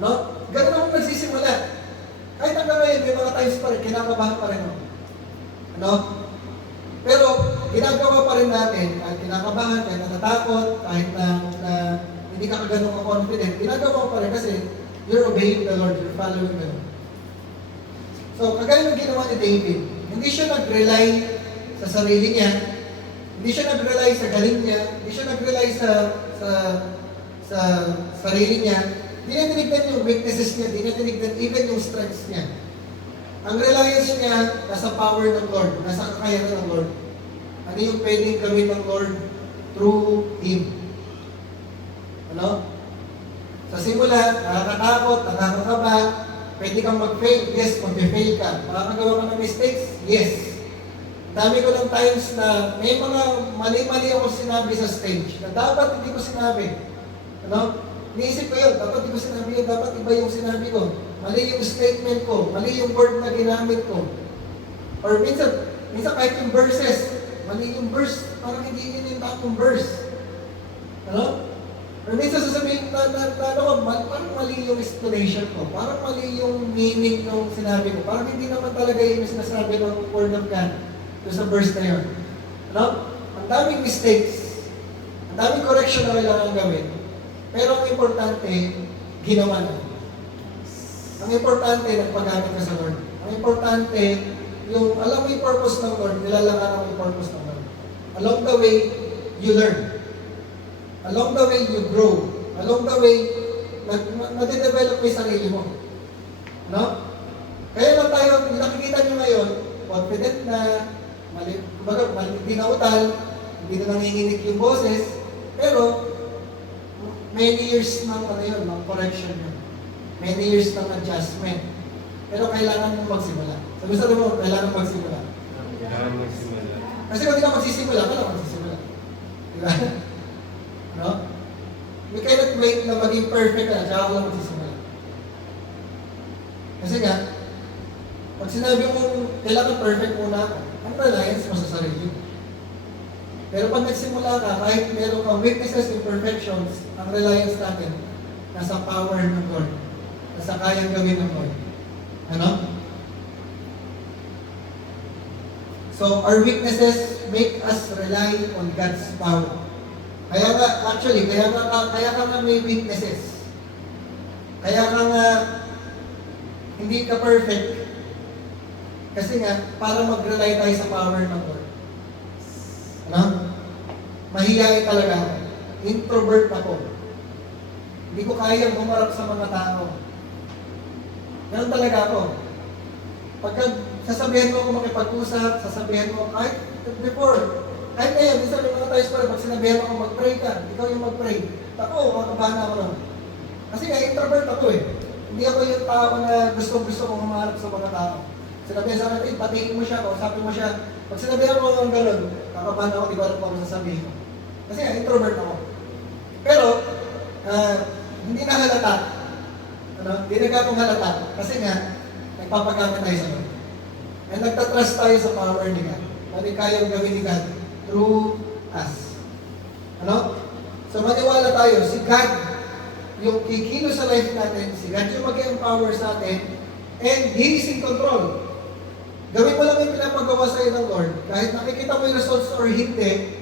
Ano? Ganun ako nagsisimula. Kahit hanggang ngayon, may mga times pa rin, kinakabahan pa rin ako. Ano? Pero, ginagawa pa rin natin, kahit kinakabahan, kahit natatakot, kahit na hindi ka ganun ka-confident, ginagawa pa rin kasi you're obeying the Lord, you're following the Lord. So, kagaya ng ginawa ni David, hindi siya nag-rely sa sarili niya, hindi siya nag-rely sa galing niya, hindi siya nag-rely sa sarili niya, hindi niya tinignan yung weaknesses niya, hindi niya tinignan even yung strengths niya. Ang reliance niya, nasa power ng Lord, nasa kakayanan ng Lord. Ano yung pwedeng gawin ng Lord through Him? Ano? Sa simula, nakakatakot, nakakakaba, pwede kang mag-fail. Yes, mag-fail ka. Makakagawa ka ng mistakes? Yes. Dami ko ng times na may mga mali-mali ako sinabi sa stage na dapat hindi ko sinabi. Ano? Iniisip ko yun, dapat hindi ko sinabi yun, dapat iba yung sinabi ko. Mali yung statement ko, mali yung word na ginamit ko. Or minsan kahit yung verses, mali yung verse, parang hindi yun yung tamang verse. Ano? Or minsan sasabihin parang mali yung explanation ko, parang mali yung meaning ng sinabi ko, parang hindi naman talaga yun yung sinasabi ng word of God doon sa verse na yun. Ano? Ang daming mistakes, ang daming correction na kailangan gawin, pero ang importante, ginawa na. Ang importante, nagpagamit ka sa Lord. Ang importante, yung alam mo yung purpose ng Lord, nilalakaran mo yung purpose ng Lord. Along the way, you learn. Along the way, you grow. Along the way, nade-develop mo yung sarili mo. No? Kaya lang tayo, nakikita nyo ngayon, confident na, hindi na utal, hindi na nanginginig yung boses, pero, many years ng ng correction yun. Many years ng adjustment. Pero kailangan mong magsimula. Sabi mo, kailangan magsimula. Kailangan magsimula. Kasi kung hindi ka magsisimula, ka lang magsisimula. Diba? No? We cannot wait na maging perfect ka na, tsaka ka lang magsisimula. Kasi nga, pag sinabi mong kailangan perfect muna ako, ang reliance mo sa sarili. Pero pag nagsimula ka, kahit meron kang weaknesses, imperfections, ang reliance natin, nasa power ng Lord. Nasa kayang gawin ng Lord. Ano? So, our weaknesses make us rely on God's power. Kaya ka nga may weaknesses. Kaya ka nga hindi ka perfect. Kasi nga, para mag-rely tayo sa power ng Lord. Ano? Mahihayin talaga ako. Introvert ako. Hindi ko kayang humarap sa mga tao. Ganun talaga ako. Pagka sasabihin mo ako makipag-usap, sasabihin mo, kahit before, kahit ngayon, minsan may mga tayo pa rin, pag sinabihan ako mag-pray ka, ikaw yung mag-pray. Ako, kakabahan ako nun. Kasi nga, introvert ako eh. Hindi ako yung tao na gusto kong humarap sa mga tao. Sinabihan sa akin, patingin mo siya, kausapin mo siya. Pag sinabihan ko ng gano'n, kakabahan ako, di ba rin po ako sasabihin. Kasi nga, introvert ako. Pero, hindi na halata. Hindi na gatong halata. Kasi nga, nagpapagamit tayo sa Lord. And nagtatrust tayo sa power ni God. Pwede kayang gawin ni God through us. Ano? So maniwala tayo, si God, yung kikilos sa life natin, si God yung mag-empower sa atin, and He is in control. Gawin mo lang yung pinapagawa sa iyo ng Lord. Kahit nakikita mo yung results or hindi,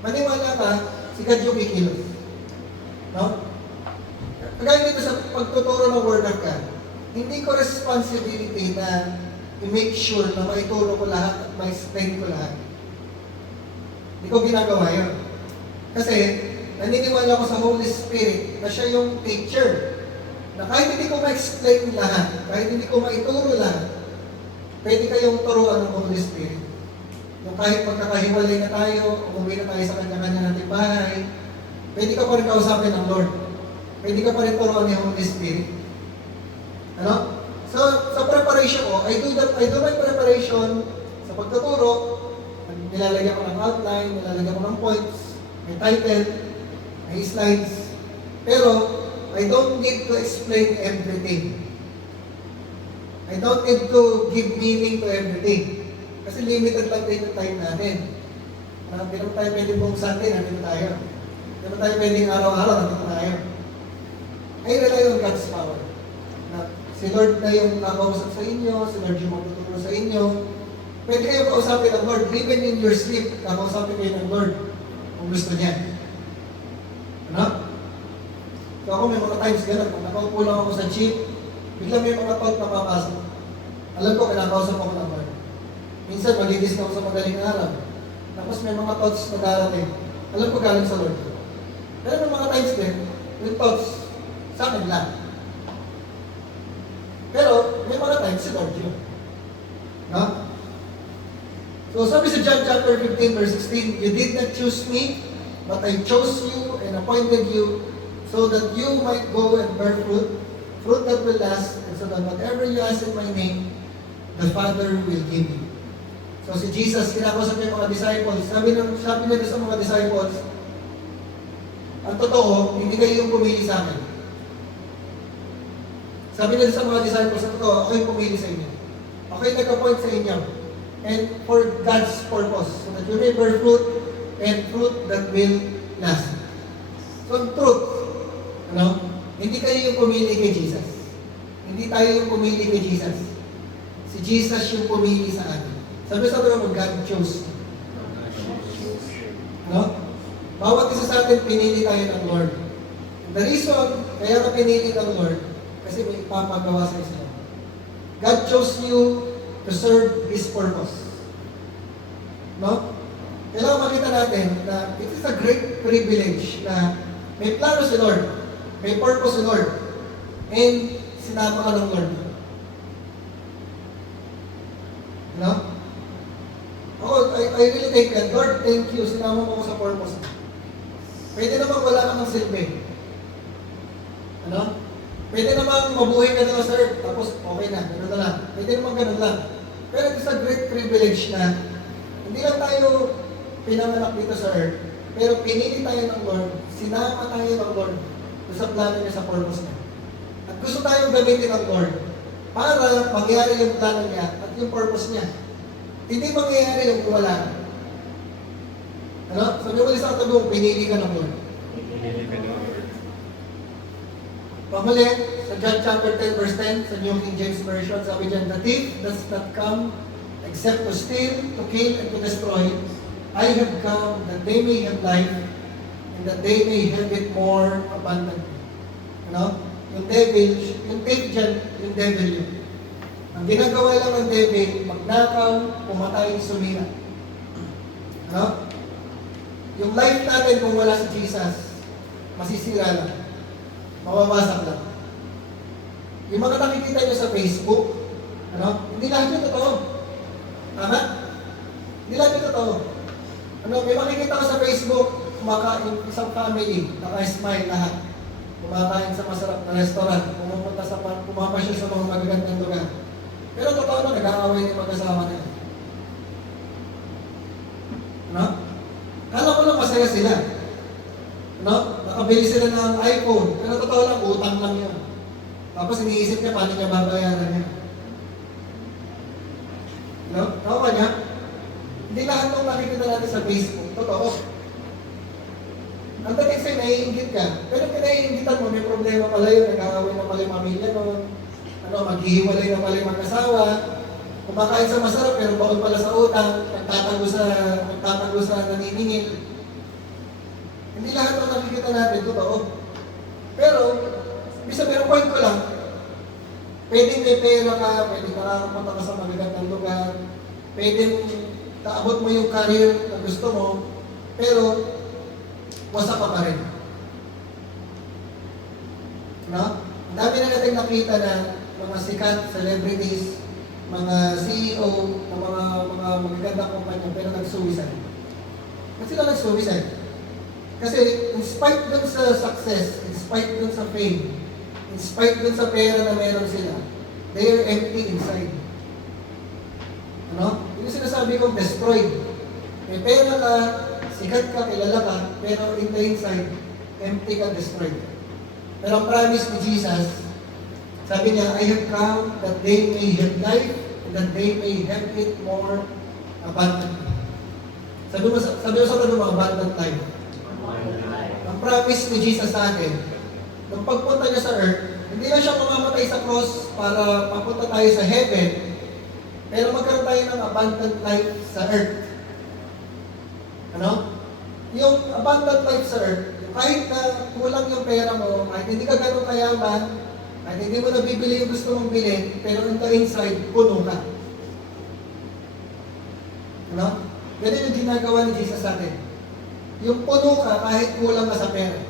maniwala ka, si God yung kikilos. No? Kagaya dito sa pagtuturo ng Word of God, hindi ko responsibility na i-make sure na maituro ko lahat at ma-explain ko lahat. Hindi ko ginagawa yun. Kasi, naniniwala ko sa Holy Spirit na siya yung teacher. Na kahit hindi ko ma-explain lahat, kahit hindi ko maituro lahat, pwede kayong turuan ng Holy Spirit. Yung kahit magkakahiwalay na tayo, umuwi na tayo sa kanya-kanya nating bahay, pwede ka pa rin kausapin ng Lord. Pwede ka pa rin turuan ni Holy Spirit. Ano? So, sa preparation ko, I do my preparation sa pagtuturo. Nilalagyan ko ng outline, nilalagyan ko ng points, may title, may slides. Pero, I don't need to explain everything. I don't need to give meaning to everything. Kasi limited lang din yung time natin. Hindi naman tayo pwede buong Sunday, nandito tayo. Hindi naman tayo pwedeng araw-araw, nandito tayo. I rely on God's power. Na si Lord na yung kakausap sa inyo, si Lord yung magtuturo sa inyo. Pwede kayo kausapin ng Lord, even in your sleep, kakausapin kayo ng Lord kung gusto niya. Ano? So ako may mga times gano'n, pag nakaupo lang ako sa jeep, bigla may mga thought na papasok. Alam ko, kinakausap ako ng Lord. Minsan, malinis na ako sa madaling araw. Tapos may mga thoughts na darating. Alam ko galing sa Lord. Pero may mga times din, yung thoughts, sa akin lang. Pero, may mga times si Lord yun. No? So sabi sa John chapter 15 verse 16, "You did not choose me, but I chose you and appointed you so that you might go and bear fruit, fruit that will last, and so that whatever you ask in my name, the Father will give you." So si Jesus, kinakausap niya yung mga disciples. Sabi niya sa mga disciples, ang totoo, hindi kayo yung pumili sa akin. Sabi niya sa mga disciples, ang totoo, ako yung pumili sa inyo. Ako yung nag-appoint sa inyo. And for God's purpose, so that you may bear fruit, and fruit that will last. So ang truth, hindi kayo yung pumili kay Jesus. Hindi tayo yung pumili kay Jesus. Si Jesus yung pumili sa atin. Sabi sa atin, God chose. Bawat isa sa atin, pinili tayo ng Lord. The reason, kaya ka pinili ng Lord, kasi may ipapagawa sa isa. God chose you to serve His purpose. Kailangan makita natin na it is a great privilege na may plano si Lord, may purpose si Lord, and sinama ka ng Lord. I really thank God. Lord, thank you. Sinama mo ko sa purpose. Pwede naman wala ka ng silbi. Pwede naman mabuhay ka na sa earth, tapos okay na, gano'n na lang. Pwede naman gano'n lang. Pero it is a great privilege na hindi lang tayo pinanganak dito sa earth, pero pinili tayo ng Lord, sinama tayo ng Lord sa plano niya, sa purpose niya. At gusto tayong gamitin ng Lord para mangyari yung plano niya at yung purpose niya. Hindi mangyayari yung wala. Sabi mo sa katabi mo, pinili ka ng Lord. Pinili ka ng Lord. Pamuli, sa John chapter 10 verse 10, sa New King James Version, sabi dyan, "The thief does not come except to steal, to kill, and to destroy. I have come that they may have life, and that they may have it more abundantly." Yung devil, yung thief dyan, yung devil yun. Ang ginagawa lang ng devil, magnakaw, pumatay, sumira. Yung life natin kung wala si Jesus, masisira lang. Mawawasak lang. Yung mga nakikita nyo sa Facebook, hindi lahat yung totoo. Tama? Hindi lahat yung totoo. May makikita ko sa Facebook, kumakain isang family, naka-smile lahat. Kumakain sa masarap na restaurant, pumapasyal sa mga magagandang lugar. Pero totoo na, nag-aaway yung mag-asawa na yun. Kala ko lang masaya sila. Nakabili sila ng iPhone, pero totoo lang, utang lang yun. Tapos iniisip niya, paano niya babayaran niya. Tama niya? Hindi lahat ng nakikita natin sa Facebook, totoo. Ang dating sa'yo, naiingit ka. Pero pinaiingitan mo, may problema pala yun, nag-aaway na pala yung pamilya nun. Maghihiwalay na pala yung mag-asawa. Kumakain sa masarap, pero bawal pala sa utang, nagtatago sa naniningil. Hindi lahat ng nakikita natin, totoo. Pero, bisa pero point ko lang, pwedeng may pera ka, pwedeng nakakapunta ka sa magagandang lugar, pwedeng taabot mo yung career na gusto mo, pero wasak ka pa rin. Ang dami na natin nakita na mga sikat, celebrities, mga CEO ng mga magagandang kumpanya, pero nag-suicide. Ba't sila nag-suicide? Kasi in spite dun sa success, in spite dun sa fame, in spite dun sa pera na meron sila, they are empty inside. Yung sinasabi kong destroyed. May pera ka, sikat ka, kilala ka, pero in the inside, empty ka, destroyed. Pero ang promise ni Jesus, sabi niya, "I have come that they may have life, and that they may have it more abundantly." Sabi mo sa mga abundant life. Ang promise ni Jesus sa atin, nung pagpunta niya sa earth, hindi na siya mamamatay sa cross para mapunta tayo sa heaven, pero magkaroon tayo ng abundant life sa earth. Yung abundant life sa earth, kahit na kulang yung pera mo, kahit hindi ka ganun kayaman, kahit hindi mo nabibili yung gusto mong bilhin, pero in the inside, puno ka. Ganun yung ginagawa ni Jesus sa atin. Yung puno ka kahit kulang ka sa pera.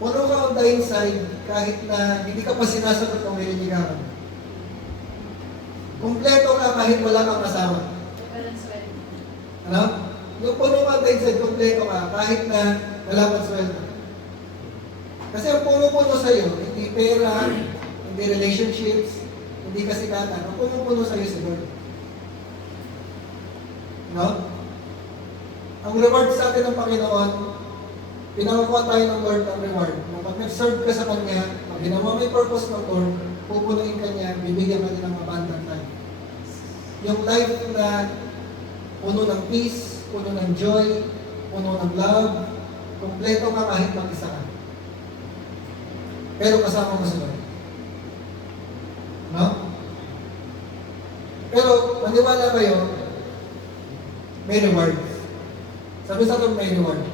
Puno ka on the inside kahit na hindi ka pa sinasagot ng nililigawan. Kumpleto ka kahit wala kang kasama. Ano? Yung puno ka mindset, kompleto ka, kahit na wala kang sweldo. Kasi ang puno-puno sa'yo, hindi pera, hindi relationships, hindi kasikatan. Ang puno-puno sa'yo si Lord. No? Ang reward sa atin ng Panginoon, pinangakuha tayo ng Lord ng reward. Nung pag nag-serve ka sa Kanya, pag ginawa mo yung purpose ng Lord, pupunuin ka niya, bibigyan ka niya ng abundant life. Yung life na puno ng peace, puno ng joy, puno ng love, kompleto ka kahit mag-isa ka. Pero kasama mo si Lord. No? Pero, maniwala kayo, may reward. Sabi sa akin, may reward.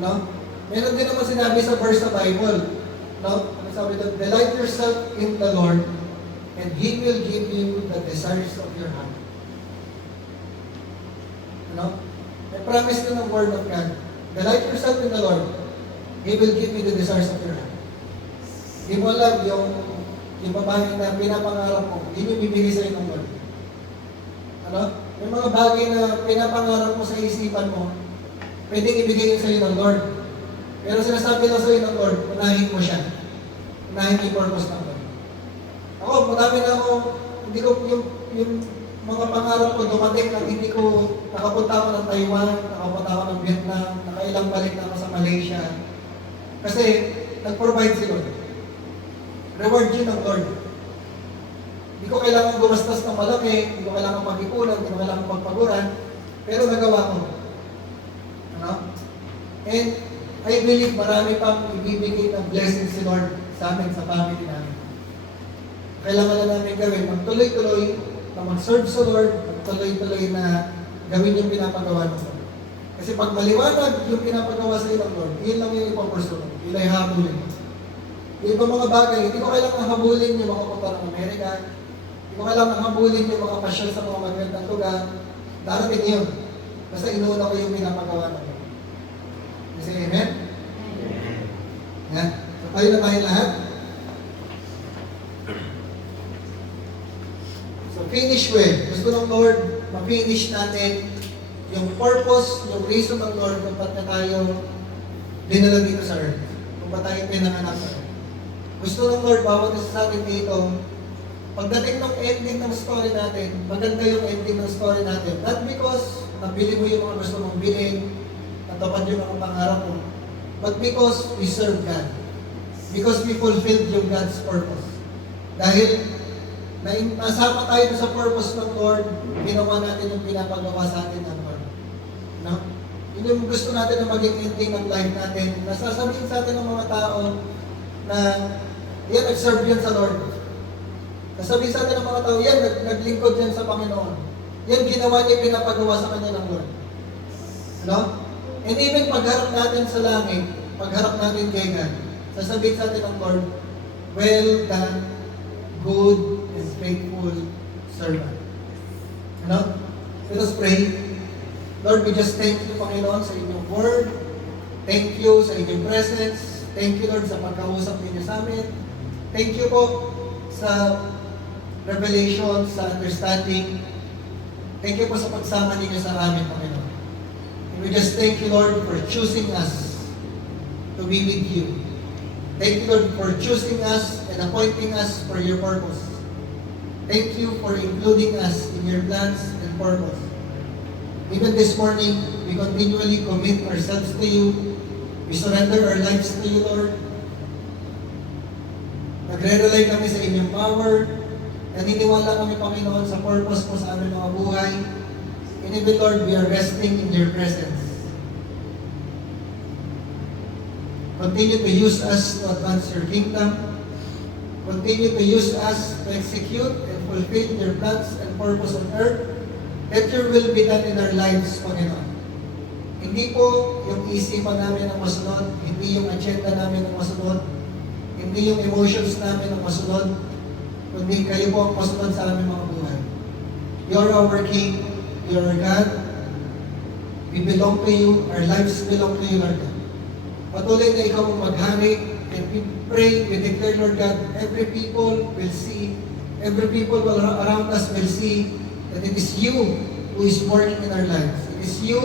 No? Meron din naman sinabi sa verse sa Bible. No? Ano sabi doon? Delight yourself in the Lord, and He will give you the desires of your heart. Ano? May promise na ng Word of God. Delight yourself in the Lord, He will give you the desires of your heart. Di mo alam yung babae na pinapangarap mo, hindi nyo bibigay sa'yo ng Lord. Ano? Yung mga bagay na pinapangarap mo sa isipan mo, pwedeng ibigay yun sa'yo ng Lord. Pero sinasabi lang sa'yo ng Lord, unahin mo siya. Unahin yung purpose ng Lord. Ako, madami na ako, hindi ko yung mga pangarap ko dumating na hindi ko nakapunta ako ng Taiwan, nakapunta ako ng Vietnam, nakailang balik na ako sa Malaysia. Kasi nag-provide si Lord. Reward yun ng Lord. Hindi ko kailangan gumastos ng malaki, hindi ko kailangan mag-ipunan, hindi ko kailangan magpaguran, pero nagawa ko. Ano? And I believe marami pang ibibigay ng blessing si Lord sa amin, sa family namin. Kailangan na namin gawin, magtuloy-tuloy na mag-serve sa Lord, magtuloy-tuloy na gawin yung pinapagawa ng Lord. Kasi pag maliwanag yung pinapagawa sa iyo ng Lord, yun lang yung ipapursuit. Yun ay habulin. Yung ibang mga bagay, hindi ko kailangan habulin yung makapunta ng Amerika, hindi ko kailangan habulin yung makapasyal sa mga magandang lugar. Darating yun. Basta inuuna ko yung pinapagawa ng Lord. Kasi amen? Yan. So tayo na tayo lahat. So finish well. Gusto ng Lord, ma-finish natin yung purpose, yung reason ng Lord kung ba't na tayo dinala dito sa earth. Kung ba't tayo pinanganak sa earth. Gusto ng Lord, bawat isa sa atin dito, pagdating ng ending ng story natin, maganda yung ending ng story natin. Not because nabili mo yung mga gusto mong bilhin, natapad yung mga pangarap mo, but because we serve God. Because we fulfilled yung God's purpose. Dahil nasama tayo sa purpose ng Lord, ginawa natin yung pinapagawa sa atin ng Lord. No? Yun yung gusto natin na maging ending ng life natin. Nasasabihin sa atin ng mga tao na yan, nag-serve yan sa Lord. Nasabihin sa atin ng mga tao, yan, naglingkod yan sa Panginoon. Yan, ginawa niya, pinapagawa sa Kanya ng Lord. Ano? And even pagharap natin sa langit, pagharap natin kay God, sasabihin sa atin ng Lord, well done, good and faithful servant. Ano? Let us pray. Lord, we just thank you, Panginoon, sa inyong word. Thank you sa inyong presence. Thank you, Lord, sa pagkausap ninyo sa amin. Thank you po sa revelation, sa understanding. Thank you po sa pagsama ninyo sa amin, Panginoon. And we just thank you, Lord, for choosing us to be with you. Thank you, Lord, for choosing us and appointing us for your purpose. Thank you for including us in your plans and purpose. Even this morning, we continually commit ourselves to you. We surrender our lives to you, Lord. Nagre-rely kami sa inyong power. Naniniwala kami, Panginoon, sa purpose mo sa aming mga buhay. And even, Lord, we are resting in your presence. Continue to use us to advance your kingdom. Continue to use us to execute and fulfill your plans and purpose on earth. Let your will be done in our lives, Panginoon. Hindi po yung isipan namin ang masunod, hindi yung agenda namin ang masunod, hindi yung emotions namin ang masunod, kundi kayo po ang masunod sa aming mga buhay. You're our King, you're our God. We belong to you, our lives belong to you, Lord God. Patuloy na ikaw ang maghari, and we pray, we declare, Lord God, every people will see, every people around us will see that it is you who is working in our lives. It is you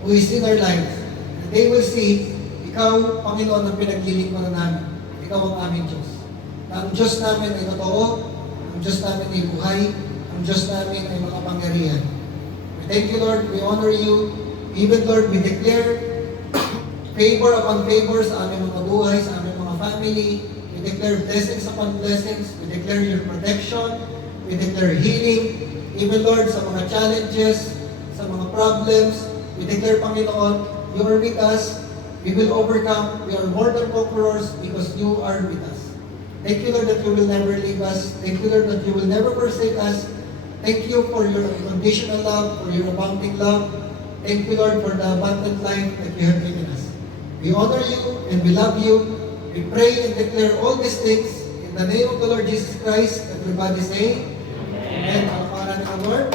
who is in our lives. And they will see, ikaw, Panginoon, ang pinaglilingkuran namin. Ikaw ang aming Diyos. Na ang Diyos namin ay totoo, ang Diyos namin ay buhay, ang Diyos namin ay makapangyarihan. We thank you, Lord. We honor you. Even, Lord, we declare favor upon favor sa aming mga buhay, sa aming mga family. We declare blessings upon blessings. We declare your protection. We declare healing. Even, Lord, sa mga challenges, sa mga problems, we declare, Panginoon, you are with us. We will overcome. We are more than conquerors because you are with us. Thank you, Lord, that you will never leave us. Thank you, Lord, that you will never forsake us. Thank you for your unconditional love, for your abounding love. Thank you, Lord, for the abundant life that you have given us. We honor you and we love you. We pray and declare all these things in the name of the Lord Jesus Christ. Everybody say, Amen. Ang pangalan ng Lord.